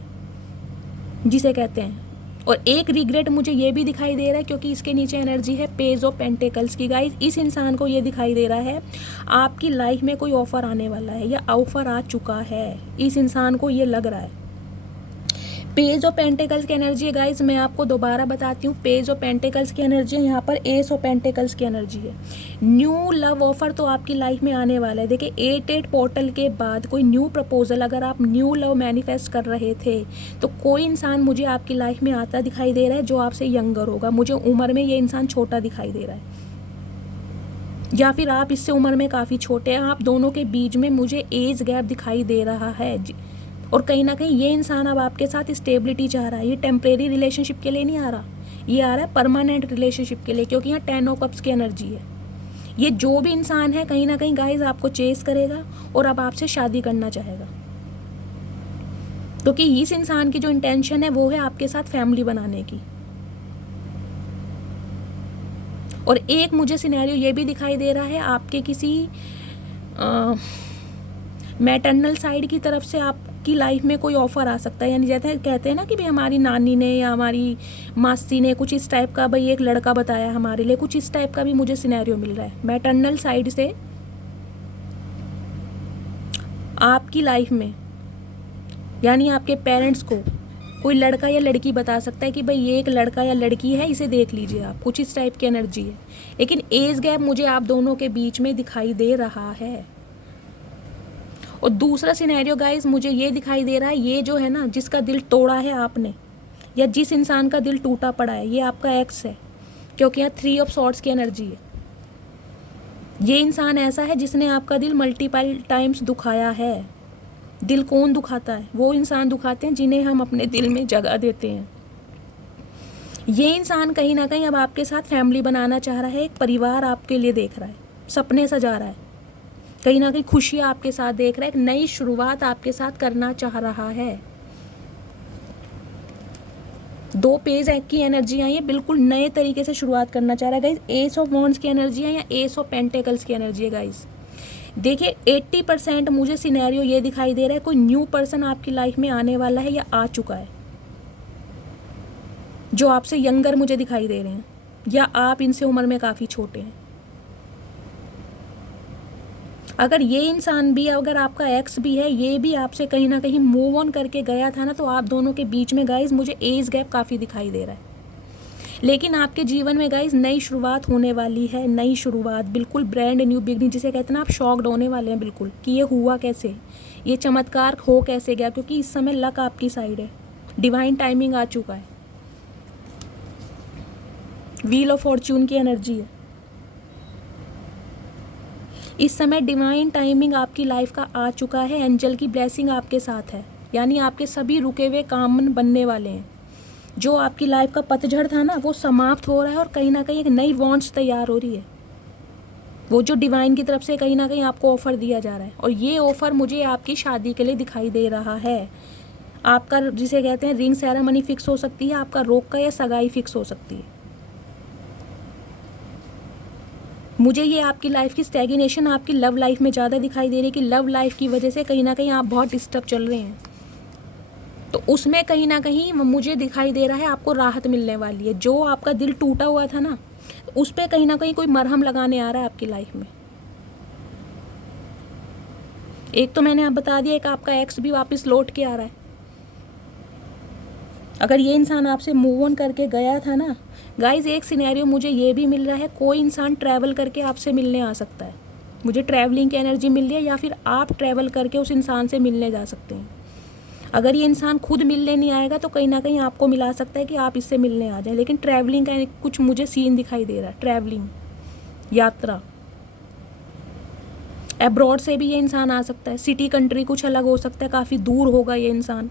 जिसे कहते हैं। और एक रिग्रेट मुझे ये भी दिखाई दे रहा है, क्योंकि इसके नीचे एनर्जी है पेज ऑफ पेंटिकल्स की। गाइस इस इंसान को ये दिखाई दे रहा है आपकी लाइफ में कोई ऑफर आने वाला है, या ऑफर आ चुका है, इस इंसान को ये लग रहा है। पेज ऑफ पेंटिकल्स की एनर्जी है गाइस, मैं आपको दोबारा बताती हूँ। पेज ऑफ पेंटिकल्स की एनर्जी है, यहाँ पर एस ऑफ पेंटिकल्स की एनर्जी है। न्यू लव ऑफर तो आपकी लाइफ में आने वाला है। देखिए 8 पोर्टल के बाद कोई न्यू प्रपोजल, अगर आप न्यू लव मैनिफेस्ट कर रहे थे, तो कोई इंसान मुझे आपकी लाइफ में आता दिखाई दे रहा है जो आपसे यंगर होगा। मुझे उम्र में ये इंसान छोटा दिखाई दे रहा है, या फिर आप इससे उम्र में काफ़ी छोटे हैं। आप दोनों के बीच में मुझे एज गैप दिखाई दे रहा है। और कहीं ना कहीं ये इंसान अब आपके साथ स्टेबिलिटी चाह रहा है। ये टेम्परेरी रिलेशनशिप के लिए नहीं आ रहा, ये आ रहा है परमानेंट रिलेशनशिप के लिए, क्योंकि यहाँ 10 ऑफ कप्स की एनर्जी है। ये जो भी इंसान है कहीं ना कहीं गाइज आपको चेस करेगा और अब आपसे शादी करना चाहेगा, क्योंकि इस इंसान की जो इंटेंशन है वो है आपके साथ फैमिली बनाने की। और एक मुझे सिनेरियो ये भी दिखाई दे रहा है आपके किसी मैटरनल साइड की तरफ से आपकी लाइफ में कोई ऑफ़र आ सकता है। यानी जैसे कहते हैं ना कि भाई हमारी नानी ने या हमारी मासी ने कुछ इस टाइप का भाई एक लड़का बताया हमारे लिए, कुछ इस टाइप का भी मुझे सिनेरियो मिल रहा है। मैटरनल साइड से आपकी लाइफ में, यानी आपके पेरेंट्स को कोई लड़का या लड़की बता सकता है कि भाई ये एक लड़का या लड़की है, इसे देख लीजिए आप, कुछ इस टाइप की एनर्जी है। लेकिन एज गैप मुझे आप दोनों के बीच में दिखाई दे रहा है। और दूसरा सिनेरियो गाइस मुझे ये दिखाई दे रहा है, ये जो है ना जिसका दिल तोड़ा है आपने, या जिस इंसान का दिल टूटा पड़ा है, ये आपका एक्स है, क्योंकि यहाँ 3 ऑफ सॉर्ड्स की एनर्जी है। ये इंसान ऐसा है जिसने आपका दिल मल्टीपल टाइम्स दुखाया है। दिल कौन दुखाता है? वो इंसान दुखाते हैं जिन्हें हम अपने दिल में जगह देते हैं। ये इंसान कहीं ना कहीं अब आपके साथ फैमिली बनाना चाह रहा है, एक परिवार आपके लिए देख रहा है, सपने सजा रहा है, कहीं ना कहीं खुशियाँ आपके साथ देख रहा है, एक नई शुरुआत आपके साथ करना चाह रहा है। 2 पेज की एनर्जी आई है, बिल्कुल नए तरीके से शुरुआत करना चाह रहा है गाइज। एस ऑफ वॉन्ड्स की एनर्जी है या एस ऑफ पेंटेकल्स की एनर्जी है गाइज। देखिए 80% मुझे सिनेरियो ये दिखाई दे रहा है, कोई न्यू पर्सन आपकी लाइफ में आने वाला है या आ चुका है, जो आपसे यंगर मुझे दिखाई दे रहे हैं, या आप इनसे उम्र में काफ़ी छोटे हैं। अगर ये इंसान भी, अगर आपका एक्स भी है, ये भी आपसे कहीं ना कहीं मूव ऑन करके गया था ना, तो आप दोनों के बीच में गाइज मुझे एज गैप काफ़ी दिखाई दे रहा है। लेकिन आपके जीवन में गाइज नई शुरुआत होने वाली है, नई शुरुआत, बिल्कुल ब्रांड न्यू बिगनिंग जिसे कहते हैं ना, आप शॉक्ड होने वाले हैं बिल्कुल कि ये हुआ कैसे, ये चमत्कार हो कैसे गया, क्योंकि इस समय लक आपकी साइड है, डिवाइन टाइमिंग आ चुका है। व्हील ऑफ फॉर्च्यून की एनर्जी है। इस समय डिवाइन टाइमिंग आपकी लाइफ का आ चुका है, एंजल की ब्लेसिंग आपके साथ है, यानी आपके सभी रुके हुए काम बनने वाले हैं। जो आपकी लाइफ का पतझड़ था ना, वो समाप्त हो रहा है और कहीं ना कहीं एक नई वॉन्ट्स तैयार हो रही है, वो जो डिवाइन की तरफ से कहीं ना कहीं आपको ऑफ़र दिया जा रहा है। और ये ऑफ़र मुझे आपकी शादी के लिए दिखाई दे रहा है। आपका जिसे कहते हैं रिंग सेरेमनी फिक्स हो सकती है, आपका रोक का या सगाई फिक्स हो सकती है। मुझे ये आपकी लाइफ की स्टैग्नेशन आपकी लव लाइफ में ज़्यादा दिखाई दे रही है कि लव लाइफ की वजह से कहीं ना कहीं आप बहुत डिस्टर्ब चल रहे हैं, तो उसमें कहीं ना कहीं मुझे दिखाई दे रहा है आपको राहत मिलने वाली है। जो आपका दिल टूटा हुआ था ना, उस पर कहीं ना कहीं कोई मरहम लगाने आ रहा है आपकी लाइफ में। एक तो मैंने आप बता दिया, एक आपका एक्स भी वापस लौट के आ रहा है। अगर ये इंसान आपसे मूव ऑन करके गया था ना गाइज, एक सिनेरियो मुझे ये भी मिल रहा है, कोई इंसान ट्रैवल करके आपसे मिलने आ सकता है। मुझे ट्रैवलिंग की एनर्जी मिल रही है, या फिर आप ट्रैवल करके उस इंसान से मिलने जा सकते हैं। अगर ये इंसान खुद मिलने नहीं आएगा तो कहीं ना कहीं आपको मिला सकता है कि आप इससे मिलने आ जाएं, लेकिन ट्रैवलिंग का कुछ मुझे सीन दिखाई दे रहा है। ट्रैवलिंग, यात्रा, अब्रॉड से भी ये इंसान आ सकता है, सिटी कंट्री कुछ अलग हो सकता है, काफ़ी दूर होगा ये इंसान,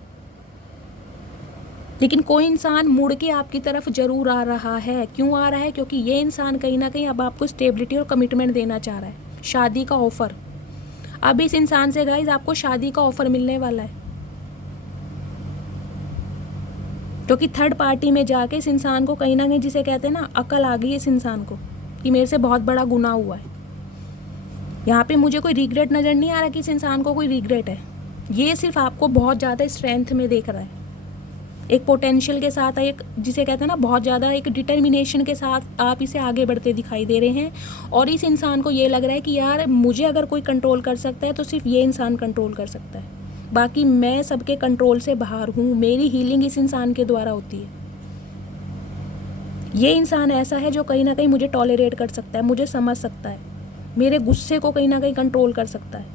लेकिन कोई इंसान मुड़ के आपकी तरफ जरूर आ रहा है। क्यों आ रहा है? क्योंकि ये इंसान कहीं ना कहीं अब आपको स्टेबिलिटी और कमिटमेंट देना चाह रहा है, शादी का ऑफ़र। अब इस इंसान से गाइज आपको शादी का ऑफ़र मिलने वाला है, क्योंकि थर्ड पार्टी में जाके इस इंसान को कहीं ना कहीं जिसे कहते हैं ना, अकल आ गई इस इंसान को कि मेरे से बहुत बड़ा गुनाह हुआ है। यहाँ पे मुझे कोई रिग्रेट नज़र नहीं आ रहा कि इस इंसान को कोई रिग्रेट है। ये सिर्फ आपको बहुत ज़्यादा स्ट्रेंथ में देख रहा है, एक पोटेंशियल के साथ, एक जिसे कहते हैं ना बहुत ज़्यादा एक डिटर्मिनेशन के साथ आप इसे आगे बढ़ते दिखाई दे रहे हैं। और इस इंसान को ये लग रहा है कि यार मुझे अगर कोई कंट्रोल कर सकता है तो सिर्फ ये इंसान कंट्रोल कर सकता है, बाकी मैं सबके कंट्रोल से बाहर हूँ, मेरी हीलिंग इस इंसान के द्वारा होती है। ये इंसान ऐसा है जो कहीं ना कहीं मुझे टॉलरेट कर सकता है, मुझे समझ सकता है, मेरे गुस्से को कहीं ना कहीं कंट्रोल कर सकता है,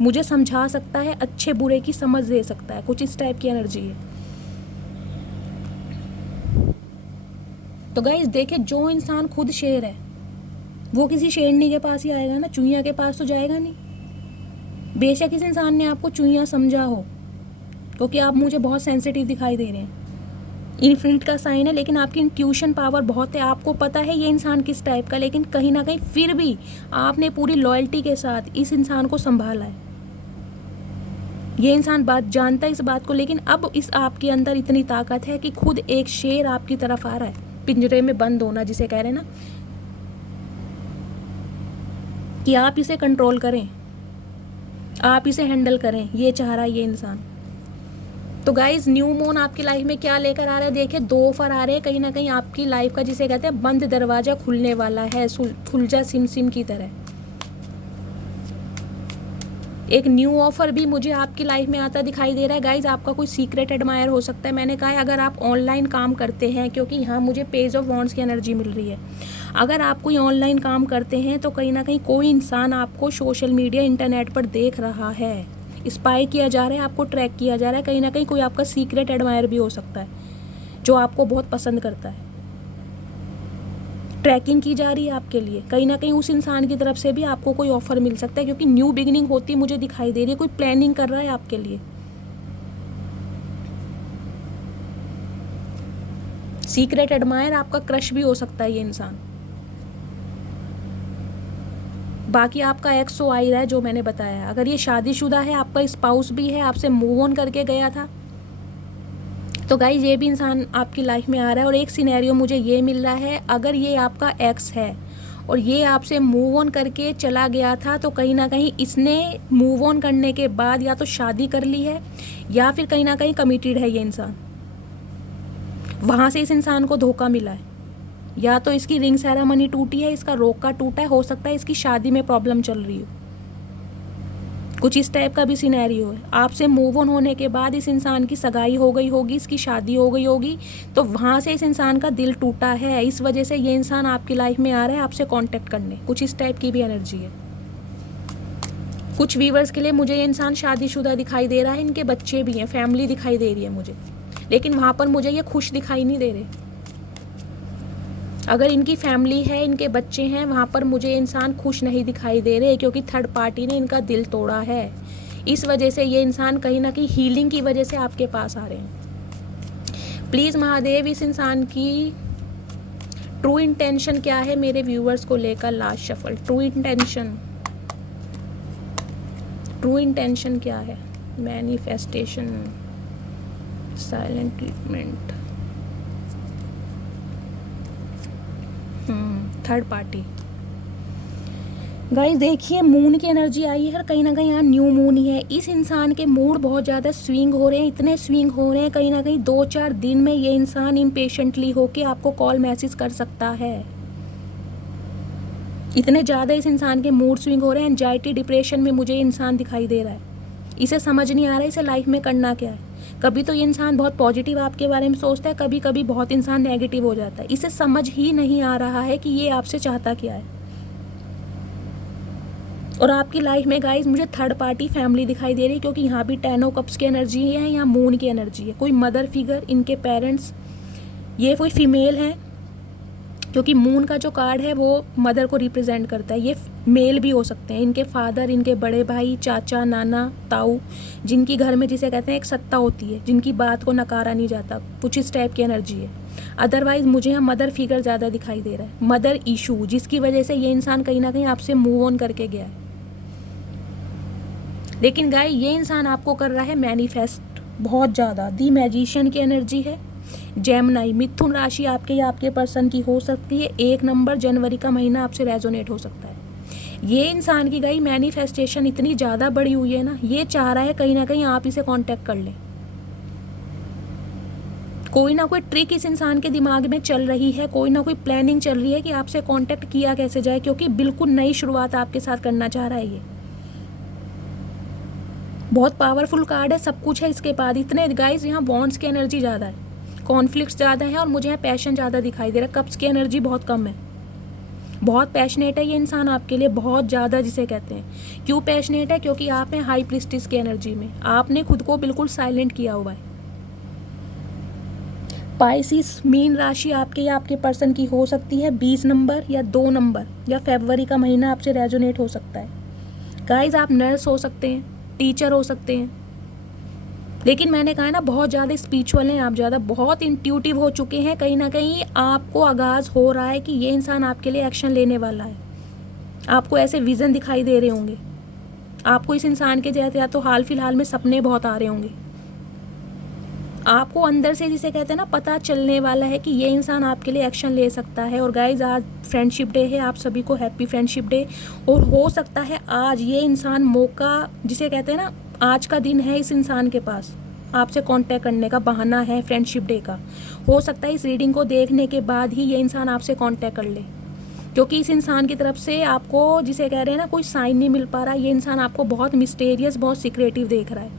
मुझे समझा सकता है, अच्छे बुरे की समझ दे सकता है, कुछ इस टाइप की एनर्जी है। तो गाइस देखिए, जो इंसान खुद शेर है वो किसी शेरनी के पास ही आएगा ना, चूहिया के पास तो जाएगा नहीं। बेशक इस इंसान ने आपको चूहिया समझा हो, क्योंकि आप मुझे बहुत सेंसिटिव दिखाई दे रहे हैं, इन्फिनिट का साइन है, लेकिन आपकी इंट्यूशन पावर बहुत है, आपको पता है ये इंसान किस टाइप का, लेकिन कहीं ना कहीं फिर भी आपने पूरी लॉयल्टी के साथ इस इंसान को संभाला है। ये इंसान बात जानता है इस बात को, लेकिन अब इस आपके अंदर इतनी ताकत है कि खुद एक शेर आपकी तरफ आ रहा है, पिंजरे में बंद होना जिसे कह रहे हैं ना, कि आप इसे कंट्रोल करें, आप इसे हैंडल करें, ये चाह रहा है ये इंसान। तो गाइज न्यू मून आपकी लाइफ में क्या लेकर आ रहा है, देखिए 2 ऑफर आ रहे हैं, कहीं ना कहीं आपकी लाइफ का जिसे कहते हैं बंद दरवाजा खुलने वाला है, फुलजा सिम सिम की तरह। एक न्यू ऑफर भी मुझे आपकी लाइफ में आता दिखाई दे रहा है। गाइज आपका कोई सीक्रेट एडमायर हो सकता है। मैंने कहा है अगर आप ऑनलाइन काम करते हैं, क्योंकि यहाँ मुझे पेज ऑफ वॉन्ड्स की एनर्जी मिल रही है, अगर आप कोई ऑनलाइन काम करते हैं तो कहीं ना कहीं कोई इंसान आपको सोशल मीडिया इंटरनेट पर देख रहा है, स्पाई किया जा रहा है, आपको ट्रैक किया जा रहा है। कहीं ना कहीं कोई आपका सीक्रेट एडमायर भी हो सकता है जो आपको बहुत पसंद करता है। ट्रैकिंग की जा रही है आपके लिए, कहीं ना कहीं उस इंसान की तरफ से भी आपको कोई ऑफर मिल सकता है, क्योंकि न्यू बिगिनिंग होती मुझे दिखाई दे रही है, कोई प्लानिंग कर रहा है आपके लिए। सीक्रेट एडमायर आपका क्रश भी हो सकता है ये इंसान। बाकी आपका एक्स हो आई रहा है जो मैंने बताया। अगर ये शादीशुदा है, आपका स्पाउस भी है, आपसे मूव ऑन करके गया था, तो गाइज ये भी इंसान आपकी लाइफ में आ रहा है। और एक सिनेरियो मुझे ये मिल रहा है, अगर ये आपका एक्स है और ये आपसे मूव ऑन करके चला गया था, तो कहीं ना कहीं इसने मूव ऑन करने के बाद या तो शादी कर ली है या फिर कहीं ना कहीं कमिटेड है ये इंसान। वहाँ से इस इंसान को धोखा मिला है, या तो इसकी रिंग सेरेमनी टूटी है, इसका रोका टूटा है, हो सकता है इसकी शादी में प्रॉब्लम चल रही हो, कुछ इस टाइप का भी सिनेरियो है। आपसे मूव ऑन होने के बाद इस इंसान की सगाई हो गई होगी, इसकी शादी हो गई होगी, तो वहाँ से इस इंसान का दिल टूटा है, इस वजह से ये इंसान आपकी लाइफ में आ रहा है आपसे कांटेक्ट करने, कुछ इस टाइप की भी एनर्जी है। कुछ व्यूअर्स के लिए मुझे ये इंसान शादीशुदा दिखाई दे रहा है, इनके बच्चे भी हैं, फैमिली दिखाई दे रही है मुझे, लेकिन वहाँ पर मुझे ये खुश दिखाई नहीं दे रहे। अगर इनकी फैमिली है, इनके बच्चे हैं, वहाँ पर मुझे इंसान खुश नहीं दिखाई दे रहे, क्योंकि थर्ड पार्टी ने इनका दिल तोड़ा है। इस वजह से ये इंसान कहीं ना कहीं हीलिंग की वजह से आपके पास आ रहे हैं। प्लीज़ महादेव इस इंसान की ट्रू इंटेंशन क्या है मेरे व्यूअर्स को लेकर। लास्ट शफल, ट्रू इंटेंशन क्या है। Manifestation, silent treatment, third party. Guys देखिए मून की एनर्जी आई है, कहीं ना कहीं यहाँ न्यू मून ही है। इस इंसान के मूड बहुत ज़्यादा स्विंग हो रहे हैं, इतने स्विंग हो रहे हैं, कहीं ना कहीं 2-4 दिन में ये इंसान इम्पेशेंटली होके आपको कॉल मैसेज कर सकता है। इतने ज़्यादा इस इंसान के मूड स्विंग हो रहे हैं, एंजाइटी डिप्रेशन में मुझे इंसान दिखाई दे रहा है। इसे समझ नहीं आ रहा है इसे लाइफ में करना क्या है। कभी तो ये इंसान बहुत पॉजिटिव आपके बारे में सोचता है, कभी कभी बहुत इंसान नेगेटिव हो जाता है। इसे समझ ही नहीं आ रहा है कि ये आपसे चाहता क्या है। और आपकी लाइफ में गाइस मुझे थर्ड पार्टी फैमिली दिखाई दे रही है, क्योंकि यहाँ भी 10 ऑफ कप्स की एनर्जी है, यहाँ मून की एनर्जी है। कोई मदर फिगर, इनके पेरेंट्स, ये कोई फीमेल है, क्योंकि मून का जो कार्ड है वो मदर को रिप्रेजेंट करता है। ये मेल भी हो सकते हैं, इनके फादर, इनके बड़े भाई, चाचा, नाना, ताऊ, जिनकी घर में जिसे कहते हैं एक सत्ता होती है, जिनकी बात को नकारा नहीं जाता, कुछ इस टाइप की एनर्जी है। अदरवाइज मुझे यहाँ मदर फिगर ज़्यादा दिखाई दे रहा है, मदर इशू, जिसकी वजह से ये इंसान कहीं ना कहीं आपसे मूव ऑन करके गया है। लेकिन गाय ये इंसान आपको कर रहा है मैनिफेस्ट बहुत ज़्यादा। दी मैजिशियन की एनर्जी है। जेमिनी, मिथुन राशि आपके या आपके पर्सन की हो सकती है। 1 नंबर जनवरी का महीना आपसे रेजोनेट हो सकता है। ये इंसान की गई मैनिफेस्टेशन इतनी ज़्यादा बड़ी हुई है ना, ये चाह रहा है कहीं ना कहीं आप इसे कांटेक्ट कर लें। कोई ना कोई ट्रिक इस इंसान के दिमाग में चल रही है, कोई ना कोई प्लानिंग चल रही है कि आपसे कांटेक्ट किया कैसे जाए, क्योंकि बिल्कुल नई शुरुआत आपके साथ करना चाह रहा है। ये बहुत पावरफुल कार्ड है, सब कुछ है इसके बाद। इतने गाइस यहाँ वॉन्ड्स की एनर्जी ज़्यादा है, कॉन्फ्लिक्ट्स ज़्यादा है, और मुझे यहाँ पैशन ज़्यादा दिखाई दे रहा है। कप्स की एनर्जी बहुत कम है। बहुत पैशनेट है ये इंसान आपके लिए, बहुत ज़्यादा जिसे कहते हैं। क्यों पैशनेट है? क्योंकि आप हैं हाई प्रिस्टिस की एनर्जी में, आपने खुद को बिल्कुल साइलेंट किया हुआ है। पाइसिस, मीन राशि आपके या आपके पर्सन की हो सकती है। 20 नंबर या 2 नंबर या फरवरी का महीना आपसे रेजोनेट हो सकता है। गाइज आप नर्स हो सकते हैं, टीचर हो सकते हैं, लेकिन मैंने कहा ना, बहुत ज़्यादा स्पिरिचुअल हैं आप, ज़्यादा बहुत इंट्यूटिव हो चुके हैं। कहीं ना कहीं आपको आगाज़ हो रहा है कि ये इंसान आपके लिए एक्शन लेने वाला है। आपको ऐसे विज़न दिखाई दे रहे होंगे, आपको इस इंसान के जैसे या तो हाल फिलहाल में सपने बहुत आ रहे होंगे। आपको अंदर से, जिसे कहते हैं ना, पता चलने वाला है कि ये इंसान आपके लिए एक्शन ले सकता है। और गाइज, आज फ्रेंडशिप डे है, आप सभी को हैप्पी फ्रेंडशिप डे। और हो सकता है आज ये इंसान मौका, जिसे कहते हैं ना, आज का दिन है इस इंसान के पास आपसे कांटेक्ट करने का, बहाना है फ्रेंडशिप डे का। हो सकता है इस रीडिंग को देखने के बाद ही ये इंसान आपसे कांटेक्ट कर ले, क्योंकि इस इंसान की तरफ से आपको, जिसे कह रहे हैं ना, कोई साइन नहीं मिल पा रहा। ये इंसान आपको बहुत मिस्टेरियस, बहुत सीक्रेटिव देख रहा है।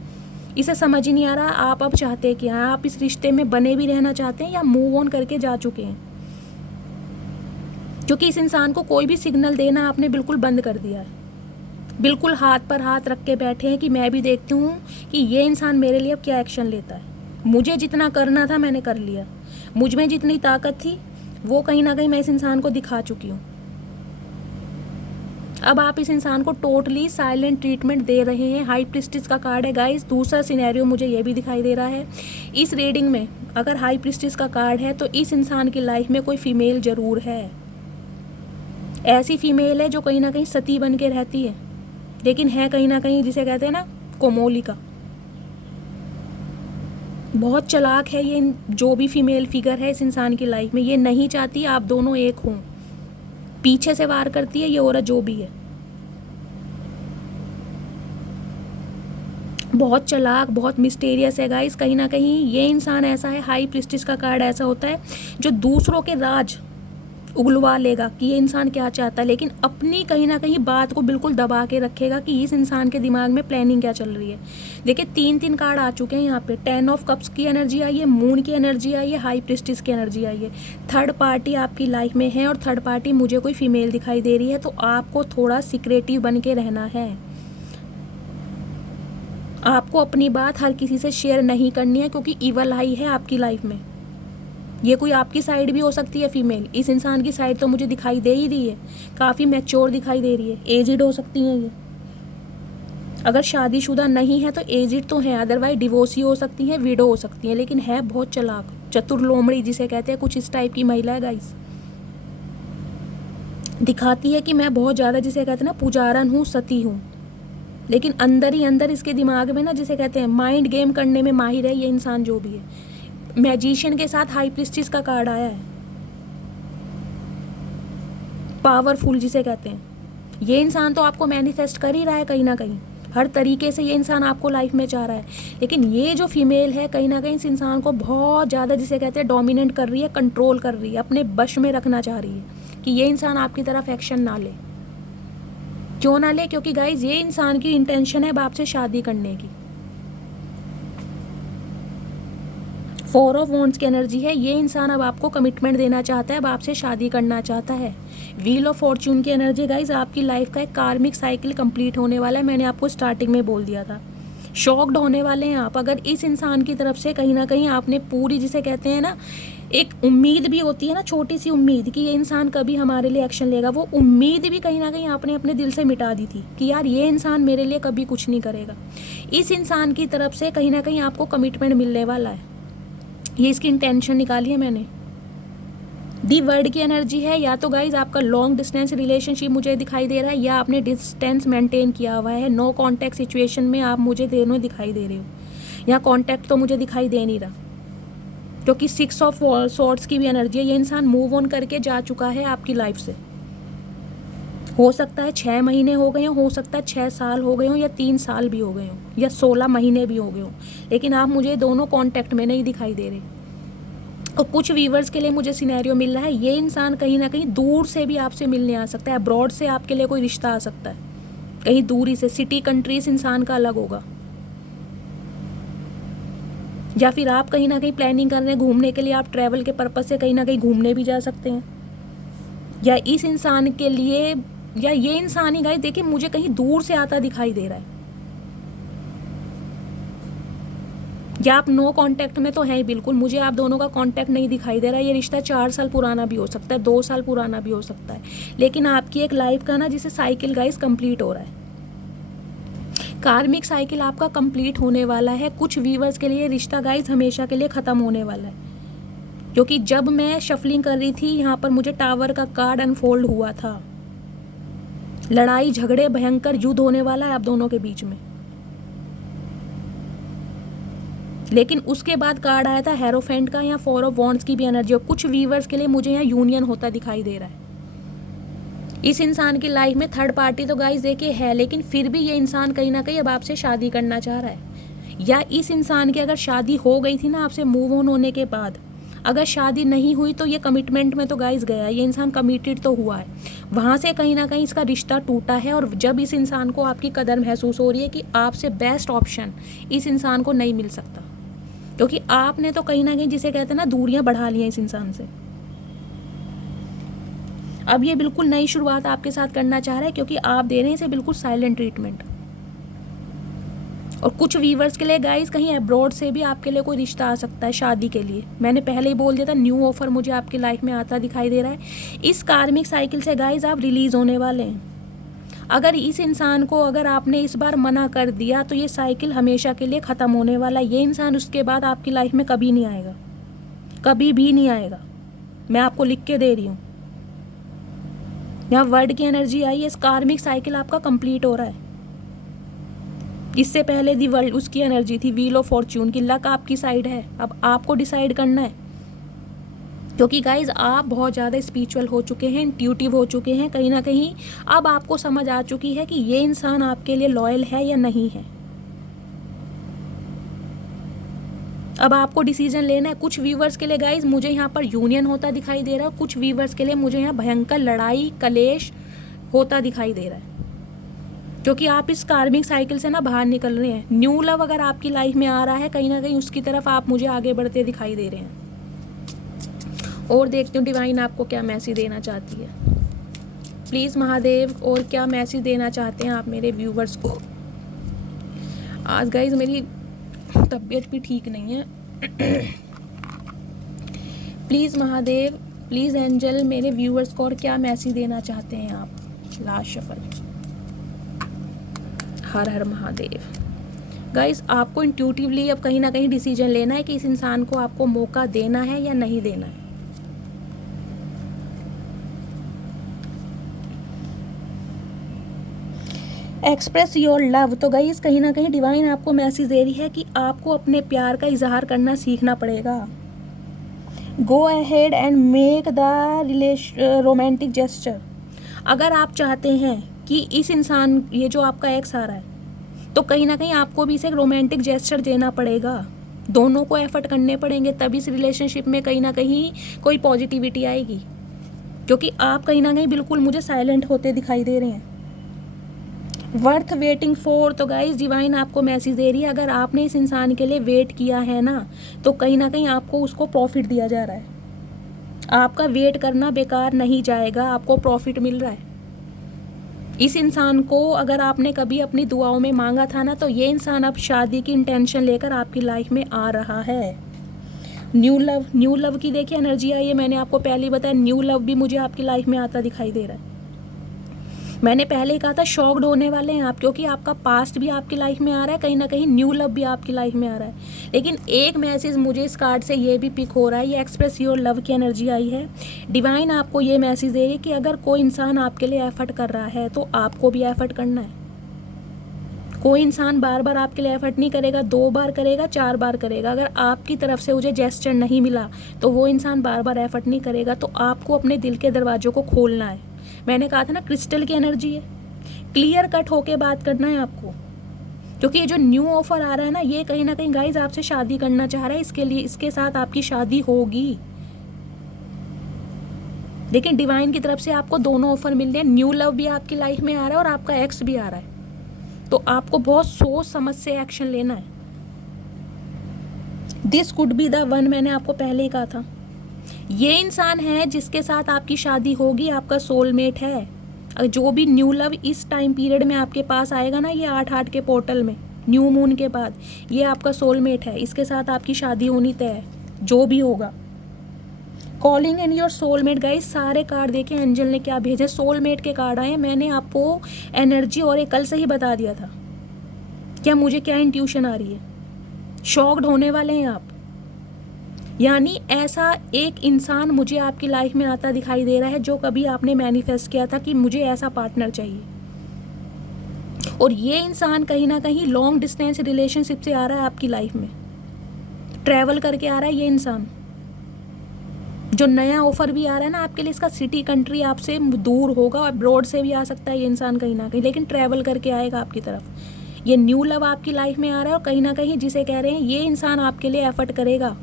इसे समझ ही नहीं आ रहा आप अब चाहते क्या हैं। आप इस रिश्ते में बने भी रहना चाहते हैं या मूव ऑन करके जा चुके हैं, क्योंकि इस इंसान को कोई भी सिग्नल देना आपने बिल्कुल बंद कर दिया है। बिल्कुल हाथ पर हाथ रख के बैठे हैं कि मैं भी देखती हूँ कि ये इंसान मेरे लिए अब क्या एक्शन लेता है। मुझे जितना करना था मैंने कर लिया, मुझ में जितनी ताकत थी वो कहीं ना कहीं मैं इस इंसान को दिखा चुकी हूँ। अब आप इस इंसान को टोटली साइलेंट ट्रीटमेंट दे रहे हैं। हाई प्रिस्टिस का कार्ड है गाइस। दूसरा सिनेरियो मुझे ये भी दिखाई दे रहा है इस रीडिंग में, अगर हाई प्रिस्टिस का कार्ड है तो इस इंसान की लाइफ में कोई फीमेल ज़रूर है। ऐसी फीमेल है जो कहीं ना कहीं सती बन के रहती है, लेकिन है कहीं ना कहीं, जिसे कहते हैं ना, कोमोलिका। बहुत चालाक है ये, जो भी फीमेल फिगर है इस इंसान की लाइफ में। ये नहीं चाहती आप दोनों एक हों, पीछे से वार करती है ये औरत जो भी है। बहुत चालाक, बहुत मिस्टीरियस है गाइस। कहीं ना कहीं ये इंसान ऐसा है, हाई प्रिस्टिस का कार्ड ऐसा होता है जो दूसरों के राज उगलवा लेगा कि ये इंसान क्या चाहता है, लेकिन अपनी कहीं ना कहीं बात को बिल्कुल दबा के रखेगा कि इस इंसान के दिमाग में प्लानिंग क्या चल रही है। देखिए 3 कार्ड आ चुके हैं यहाँ पे। 10 ऑफ कप्स की एनर्जी आई है, मून की एनर्जी आई है, हाई प्रिस्टिस की एनर्जी आई है। थर्ड पार्टी आपकी लाइफ में है और थर्ड पार्टी मुझे कोई फीमेल दिखाई दे रही है, तो आपको थोड़ा सीक्रेटिव बन के रहना है। आपको अपनी बात हर किसी से शेयर नहीं करनी है, क्योंकि ईवल आई है आपकी लाइफ में। ये कोई आपकी साइड भी हो सकती है फीमेल। इस इंसान की साइड तो मुझे दिखाई दे ही रही है, काफ़ी मैच्योर दिखाई दे रही है। एजिड हो सकती हैं ये, अगर शादीशुदा नहीं है तो एजिड तो है, अदरवाइज डिवोर्सी हो सकती हैं, विडो हो सकती हैं, लेकिन है बहुत चालाक, चतुर लोमड़ी जिसे कहते हैं, कुछ इस टाइप की महिला है गाइस। दिखाती है कि मैं बहुत ज़्यादा, जिसे कहते हैं ना, पुजारन हूँ, सती हूँ, लेकिन अंदर ही अंदर इसके दिमाग में ना, जिसे कहते हैं, माइंड गेम करने में माहिर है ये इंसान जो भी है। मैजिशियन के साथ हाई प्रिस्टिस का कार्ड आया है, पावरफुल जिसे कहते हैं। ये इंसान तो आपको मैनिफेस्ट कर ही रहा है कहीं ना कहीं, हर तरीके से ये इंसान आपको लाइफ में चाह रहा है, लेकिन ये जो फीमेल है कहीं ना कहीं इस इंसान को बहुत ज़्यादा, जिसे कहते हैं, डोमिनेट कर रही है, कंट्रोल कर रही है, अपने वश में रखना चाह रही है कि ये इंसान आपकी तरफ एक्शन ना ले। क्यों ना ले? क्योंकि गाइज ये इंसान की इंटेंशन है अब आपसे शादी करने की। 4 ऑफ वॉन्ड्स की एनर्जी है। ये इंसान अब आपको कमिटमेंट देना चाहता है, अब आपसे शादी करना चाहता है। व्हील ऑफ फॉर्च्यून की एनर्जी गाइज, आपकी लाइफ का एक कार्मिक साइकिल कंप्लीट होने वाला है। मैंने आपको स्टार्टिंग में बोल दिया था, शॉक्ड होने वाले हैं आप। अगर इस इंसान की तरफ से कहीं ना कहीं आपने पूरी, जिसे कहते हैं ना, एक उम्मीद भी होती है ना, छोटी सी उम्मीद कि ये इंसान कभी हमारे लिए एक्शन लेगा, वो उम्मीद भी कहीं ना कहीं आपने अपने दिल से मिटा दी थी कि यार ये इंसान मेरे लिए कभी कुछ नहीं करेगा। इस इंसान की तरफ से कहीं ना कहीं आपको कमिटमेंट मिलने वाला है, ये इसकी इंटेंशन निकाली है मैंने। दी वर्ड की एनर्जी है, या तो गाइज आपका लॉन्ग डिस्टेंस रिलेशनशिप मुझे दिखाई दे रहा है, या आपने डिस्टेंस मेंटेन किया हुआ है। नो कांटेक्ट सिचुएशन में आप मुझे दोनों दिखाई दे रहे हो। यहाँ कांटेक्ट तो मुझे दिखाई दे नहीं रहा, क्योंकि 6 ऑफ सॉर्ड्स की भी एनर्जी है। ये इंसान मूव ऑन करके जा चुका है आपकी लाइफ से। हो सकता है 6 महीने हो गए हो सकता है 6 साल हो गए हों, या 3 साल भी हो गए हों, या 16 महीने भी हो गए हों, लेकिन आप मुझे दोनों कांटेक्ट में नहीं दिखाई दे रहे। और कुछ व्यूवर्स के लिए मुझे सिनेरियो मिल रहा है, ये इंसान कहीं ना कहीं दूर से भी आपसे मिलने आ सकता है, अब्रॉड से आपके लिए कोई रिश्ता आ सकता है, कहीं दूरी से, सिटी कंट्री इस इंसान का अलग होगा, या फिर आप कहीं ना कहीं प्लानिंग कर रहे हैं घूमने के लिए, आप ट्रैवल के पर्पस से कहीं ना कहीं घूमने भी जा सकते हैं। या इस इंसान के लिए, या ये इंसान ही गाइस, देखिए मुझे कहीं दूर से आता दिखाई दे रहा है, या आप नो कांटेक्ट में तो है ही बिल्कुल, मुझे आप दोनों का कांटेक्ट नहीं दिखाई दे रहा है। ये रिश्ता 4 साल पुराना भी हो सकता है, 2 साल पुराना भी हो सकता है, लेकिन आपकी एक लाइफ का ना, जिसे साइकिल गाइस कंप्लीट हो रहा है। कार्मिक साइकिल आपका कंप्लीट होने वाला है। कुछ व्यूवर्स के लिए रिश्ता गाइस हमेशा के लिए ख़त्म होने वाला है, क्योंकि जब मैं शफलिंग कर रही थी यहाँ पर मुझे टावर का कार्ड अनफोल्ड हुआ था। लड़ाई झगड़े भयंकर युद्ध होने वाला है आप दोनों के बीच में। लेकिन उसके बाद कार्ड आया था हेरोफेंट का, या 4 ऑफ वॉन्ड्स की भी एनर्जी। और कुछ व्यूवर्स के लिए मुझे यहाँ यूनियन होता दिखाई दे रहा है। इस इंसान की लाइफ में थर्ड पार्टी तो गाइस देखिए है, लेकिन फिर भी ये इंसान कहीं ना कहीं अब आपसे शादी करना चाह रहा है। या इस इंसान की अगर शादी हो गई थी ना आपसे मूव ऑन होने के बाद, अगर शादी नहीं हुई तो ये कमिटमेंट में तो गाइस गया, ये इंसान कमिटेड तो हुआ है। वहाँ से कहीं ना कहीं इसका रिश्ता टूटा है। और जब इस इंसान को आपकी कदर महसूस हो रही है कि आपसे बेस्ट ऑप्शन इस इंसान को नहीं मिल सकता, क्योंकि आपने तो कहीं ना कहीं जिसे कहते हैं ना दूरियां बढ़ा ली हैं इस इंसान से। अब ये बिल्कुल नई शुरुआत आपके साथ करना चाह रहा है, क्योंकि आप दे रहे हैं इसे बिल्कुल साइलेंट ट्रीटमेंट। और कुछ वीवर्स के लिए गाइस कहीं अब्रॉड से भी आपके लिए कोई रिश्ता आ सकता है शादी के लिए। मैंने पहले ही बोल दिया था, न्यू ऑफर मुझे आपकी लाइफ में आता दिखाई दे रहा है। इस कार्मिक साइकिल से गाइस आप रिलीज होने वाले हैं। अगर इस इंसान को अगर आपने इस बार मना कर दिया तो ये साइकिल हमेशा के लिए ख़त्म होने वाला है। ये इंसान उसके बाद आपकी लाइफ में कभी नहीं आएगा, कभी भी नहीं आएगा। मैं आपको लिख के दे रही हूँ। यहाँ वर्ड की एनर्जी आई है। इस कार्मिक साइकिल आपका कंप्लीट हो रहा है। इससे पहले दी वर्ल्ड उसकी एनर्जी थी, व्हील ऑफ फॉर्च्यून की। लक आपकी साइड है। अब आपको डिसाइड करना है, क्योंकि गाइज आप बहुत ज़्यादा स्पिरिचुअल हो चुके हैं, इंट्यूटिव हो चुके हैं। कहीं ना कहीं अब आपको समझ आ चुकी है कि ये इंसान आपके लिए लॉयल है या नहीं है। अब आपको डिसीजन लेना है। कुछ व्यूवर्स के लिए गाइज मुझे यहाँ पर यूनियन होता दिखाई दे रहा है। कुछ व्यूवर्स के लिए मुझे यहाँ भयंकर लड़ाई कलेश होता दिखाई दे रहा है, क्योंकि आप इस कार्मिक साइकिल से ना बाहर निकल रहे हैं। न्यू लव अगर आपकी लाइफ में आ रहा है, कहीं ना कहीं उसकी तरफ आप मुझे आगे बढ़ते दिखाई दे रहे हैं। और देखते हो डिवाइन आपको क्या मैसेज देना चाहती है। प्लीज़ महादेव, और क्या मैसेज देना चाहते हैं आप मेरे व्यूवर्स को। आज गाइज मेरी तबीयत भी ठीक नहीं है। प्लीज़ महादेव, प्लीज़ एंजल, मेरे व्यूवर्स को और क्या मैसेज देना चाहते हैं आप। Last shuffle. हर हर महादेव। गाइस आपको इंट्यूटिवली अब कहीं ना कहीं डिसीजन लेना है कि इस इंसान को आपको मौका देना है या नहीं देना है। Express your love. तो गाइस कहीं ना कहीं डिवाइन आपको मैसेज दे रही है कि आपको अपने प्यार का इजहार करना सीखना पड़ेगा। Go ahead and make the romantic gesture. अगर आप चाहते हैं कि इस इंसान, ये जो आपका एक्स आ रहा है, तो कहीं ना कहीं आपको भी इसे एक रोमांटिक जेस्चर देना पड़ेगा। दोनों को एफर्ट करने पड़ेंगे, तभी इस रिलेशनशिप में कहीं ना कहीं कोई पॉजिटिविटी आएगी। क्योंकि आप कहीं ना कहीं बिल्कुल मुझे साइलेंट होते दिखाई दे रहे हैं। Worth waiting for. तो गाइस डिवाइन आपको मैसेज दे रही है, अगर आपने इस इंसान के लिए वेट किया है ना, तो कहीं ना कहीं आपको उसको प्रॉफिट दिया जा रहा है। आपका वेट करना बेकार नहीं जाएगा, आपको प्रॉफिट मिल रहा है। इस इंसान को अगर आपने कभी अपनी दुआओं में मांगा था ना, तो ये इंसान अब शादी की इंटेंशन लेकर आपकी लाइफ में आ रहा है। न्यू लव, न्यू लव की देखिए एनर्जी आई है। मैंने आपको पहले ही बताया, न्यू लव भी मुझे आपकी लाइफ में आता दिखाई दे रहा है। मैंने पहले ही कहा था शॉक्ड होने वाले हैं आप, क्योंकि आपका पास्ट भी आपकी लाइफ में आ रहा है, कहीं ना कहीं न्यू लव भी आपकी लाइफ में आ रहा है। लेकिन एक मैसेज मुझे इस कार्ड से ये भी पिक हो रहा है, ये एक्सप्रेस योर लव की एनर्जी आई है। डिवाइन आपको ये मैसेज दे रही है कि अगर कोई इंसान आपके लिए एफर्ट कर रहा है तो आपको भी एफर्ट करना है। कोई इंसान बार बार आपके लिए एफर्ट नहीं करेगा, 2 बार करेगा, 4 बार करेगा। अगर आपकी तरफ से मुझे जेस्चर नहीं मिला तो वो इंसान बार बार एफर्ट नहीं करेगा। तो आपको अपने दिल के दरवाजों को खोलना है। मैंने कहा था ना क्रिस्टल की एनर्जी है, क्लियर कट होके बात करना है आपको। क्योंकि ये जो न्यू ऑफर आ रहा है ना, ये कहीं ना कहीं गाइज आपसे शादी करना चाह रहा है। इसके लिए इसके साथ आपकी शादी होगी। लेकिन डिवाइन की तरफ से आपको दोनों ऑफर मिल रहे हैं। न्यू लव भी आपकी लाइफ में आ रहा है और आपका एक्स भी आ रहा है। तो आपको बहुत सोच समझ से एक्शन लेना है। This could be the one, मैंने आपको पहले ही कहा था। ये इंसान है जिसके साथ आपकी शादी होगी, आपका सोलमेट है। जो भी न्यू लव इस टाइम पीरियड में आपके पास आएगा ना, ये 8-8 के पोर्टल में न्यू मून के बाद, ये आपका सोलमेट है। इसके साथ आपकी शादी होनी तय है, जो भी होगा। Calling in your soulmate. Guys सारे कार्ड देखें एंजल ने क्या भेजे। सोलमेट के कार्ड आए। मैंने आपको एनर्जी और एक कल से ही बता दिया था। क्या मुझे क्या इंट्यूशन आ रही है? शॉक्ड होने वाले हैं आप। यानी ऐसा एक इंसान मुझे आपकी लाइफ में आता दिखाई दे रहा है जो कभी आपने मैनिफेस्ट किया था कि मुझे ऐसा पार्टनर चाहिए, और ये इंसान कहीं ना कहीं लॉन्ग डिस्टेंस रिलेशनशिप से आ रहा है आपकी लाइफ में, ट्रैवल करके आ रहा है ये इंसान। जो नया ऑफर भी आ रहा है ना आपके लिए, इसका सिटी कंट्री आपसे दूर होगा, और अब्रॉड से भी आ सकता है ये इंसान कहीं ना कहीं, लेकिन ट्रैवल करके आएगा आपकी तरफ। ये न्यू लव आपकी लाइफ में आ रहा है, और कहीं ना कहीं जिसे कह रहे हैं ये इंसान आपके लिए एफर्ट करेगा,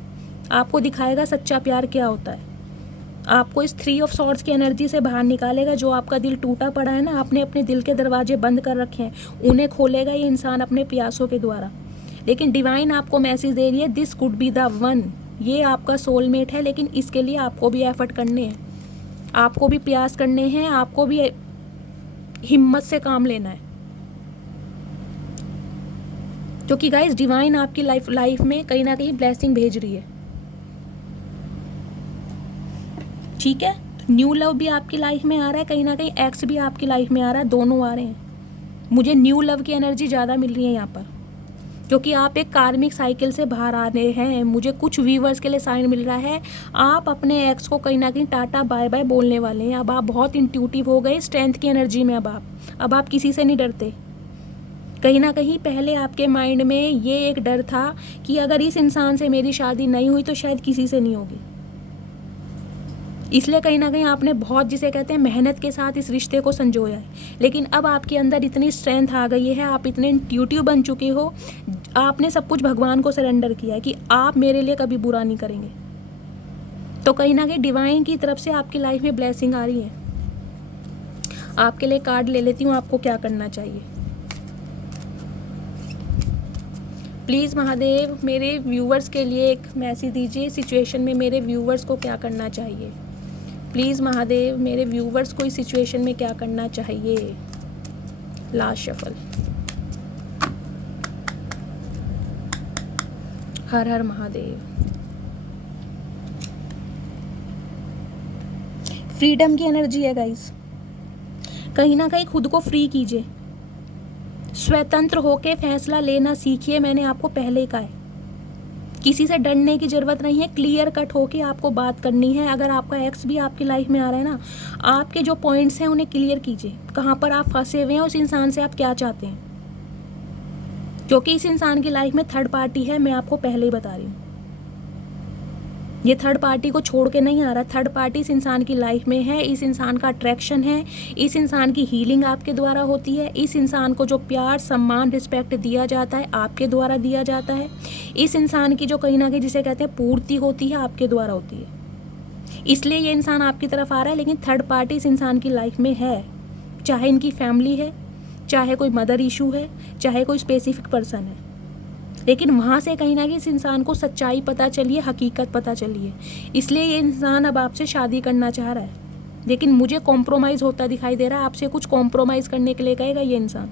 आपको दिखाएगा सच्चा प्यार क्या होता है, आपको इस 3 ऑफ सॉर्ड्स की एनर्जी से बाहर निकालेगा। जो आपका दिल टूटा पड़ा है ना, आपने अपने दिल के दरवाजे बंद कर रखे हैं, उन्हें खोलेगा ये इंसान अपने प्यासों के द्वारा। लेकिन डिवाइन आपको मैसेज दे रही है, this could be the one, ये आपका सोलमेट है, लेकिन इसके लिए आपको भी एफर्ट करने हैं, आपको भी प्रयास करने हैं, आपको भी हिम्मत से काम लेना है। क्योंकि गाइस डिवाइन आपकी लाइफ में कहीं ना कहीं ब्लेसिंग भेज रही है, ठीक है। न्यू लव भी आपकी लाइफ में आ रहा है, कहीं ना कहीं एक्स भी आपकी लाइफ में आ रहा है, दोनों आ रहे हैं। मुझे न्यू लव की एनर्जी ज़्यादा मिल रही है यहाँ पर, क्योंकि आप एक कार्मिक साइकिल से बाहर आ रहे हैं। मुझे कुछ व्यूवर्स के लिए साइन मिल रहा है, आप अपने एक्स को कहीं ना कहीं टाटा बाय बाय बोलने वाले हैं। अब आप बहुत इंट्यूटिव हो गए, स्ट्रेंथ की एनर्जी में। अब आप किसी से नहीं डरते। कहीं ना कहीं पहले आपके माइंड में ये एक डर था कि अगर इस इंसान से मेरी शादी नहीं हुई तो शायद किसी से नहीं होगी, इसलिए कहीं ना कहीं आपने बहुत, जिसे कहते हैं, मेहनत के साथ इस रिश्ते को संजोया है। लेकिन अब आपके अंदर इतनी स्ट्रेंथ आ गई है, आप इतने इंट्यूटिव बन चुके हो, आपने सब कुछ भगवान को सरेंडर किया है कि आप मेरे लिए कभी बुरा नहीं करेंगे। तो कहीं ना कहीं डिवाइन की तरफ से आपकी लाइफ में ब्लेसिंग आ रही है। आपके लिए कार्ड ले लेती हूँ, आपको क्या करना चाहिए। प्लीज़ महादेव मेरे व्यूवर्स के लिए एक मैसेज दीजिए, सिचुएशन में मेरे व्यूवर्स को क्या करना चाहिए। प्लीज़ महादेव मेरे व्यूवर्स को इस सिचुएशन में क्या करना चाहिए। Last shuffle. हर हर महादेव। फ्रीडम की एनर्जी है गाइस, कहीं ना कहीं खुद को फ्री कीजिए, स्वतंत्र होकर फैसला लेना सीखिए। मैंने आपको पहले ही कहा है, किसी से डरने की ज़रूरत नहीं है, क्लियर कट होके आपको बात करनी है। अगर आपका एक्स भी आपकी लाइफ में आ रहा है ना, आपके जो पॉइंट्स हैं उन्हें क्लियर कीजिए, कहाँ पर आप फंसे हुए हैं, उस इंसान से आप क्या चाहते हैं। क्योंकि इस इंसान की लाइफ में थर्ड पार्टी है, मैं आपको पहले ही बता रही हूँ। ये थर्ड पार्टी को छोड़ के नहीं आ रहा, थर्ड पार्टी इस इंसान की लाइफ में है, इस इंसान का अट्रैक्शन है, इस इंसान की हीलिंग आपके द्वारा होती है, इस इंसान को जो प्यार सम्मान रिस्पेक्ट दिया जाता है आपके द्वारा दिया जाता है, इस इंसान की जो कहीं ना कहीं जिसे कहते हैं पूर्ति होती है आपके द्वारा होती है। इसलिए ये इंसान आपकी तरफ आ रहा है, लेकिन थर्ड पार्टी इस इंसान की लाइफ में है, चाहे इनकी फैमिली है, चाहे कोई मदर इशू है, चाहे कोई स्पेसिफिक पर्सन है। लेकिन वहाँ से कहीं ना कहीं इस इंसान को सच्चाई पता चली है, हकीकत पता चली है, इसलिए ये इंसान अब आपसे शादी करना चाह रहा है। लेकिन मुझे कॉम्प्रोमाइज़ होता दिखाई दे रहा है, आपसे कुछ कॉम्प्रोमाइज़ करने के लिए कहेगा ये इंसान।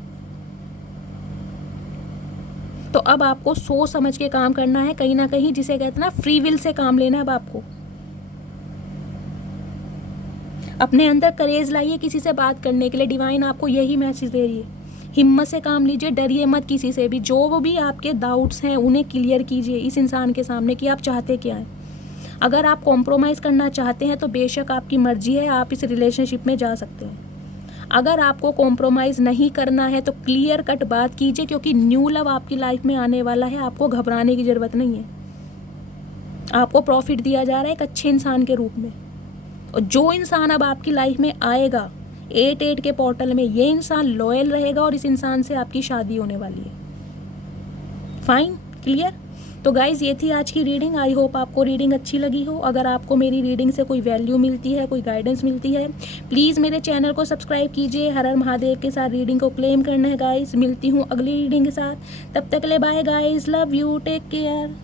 तो अब आपको सोच समझ के काम करना है, कहीं ना कहीं जिसे कहते हैं ना फ्री विल से काम लेना है। अब आपको अपने अंदर करेज लाइए किसी से बात करने के लिए, डिवाइन आपको यही मैसेज दे रही है। हिम्मत से काम लीजिए, डरिए मत किसी से भी। जो भी आपके डाउट्स हैं उन्हें क्लियर कीजिए इस इंसान के सामने कि आप चाहते क्या हैं। अगर आप कॉम्प्रोमाइज़ करना चाहते हैं तो बेशक आपकी मर्जी है, आप इस रिलेशनशिप में जा सकते हैं। अगर आपको कॉम्प्रोमाइज़ नहीं करना है तो क्लियर कट बात कीजिए, क्योंकि न्यू लव आपकी लाइफ में आने वाला है। आपको घबराने की ज़रूरत नहीं है, आपको प्रॉफिट दिया जा रहा है एक अच्छे इंसान के रूप में। और जो इंसान अब आपकी लाइफ में आएगा 8-8 के पोर्टल में, ये इंसान लॉयल रहेगा और इस इंसान से आपकी शादी होने वाली है। Fine, clear. तो गाइज़ ये थी आज की रीडिंग। आई होप आपको रीडिंग अच्छी लगी हो। अगर आपको मेरी रीडिंग से कोई वैल्यू मिलती है, कोई गाइडेंस मिलती है, प्लीज़ मेरे चैनल को सब्सक्राइब कीजिए। हर हर महादेव के साथ रीडिंग को क्लेम करना है गाइज़। मिलती हूँ अगली रीडिंग के साथ, तब तक के लिए bye guys, love you, take care.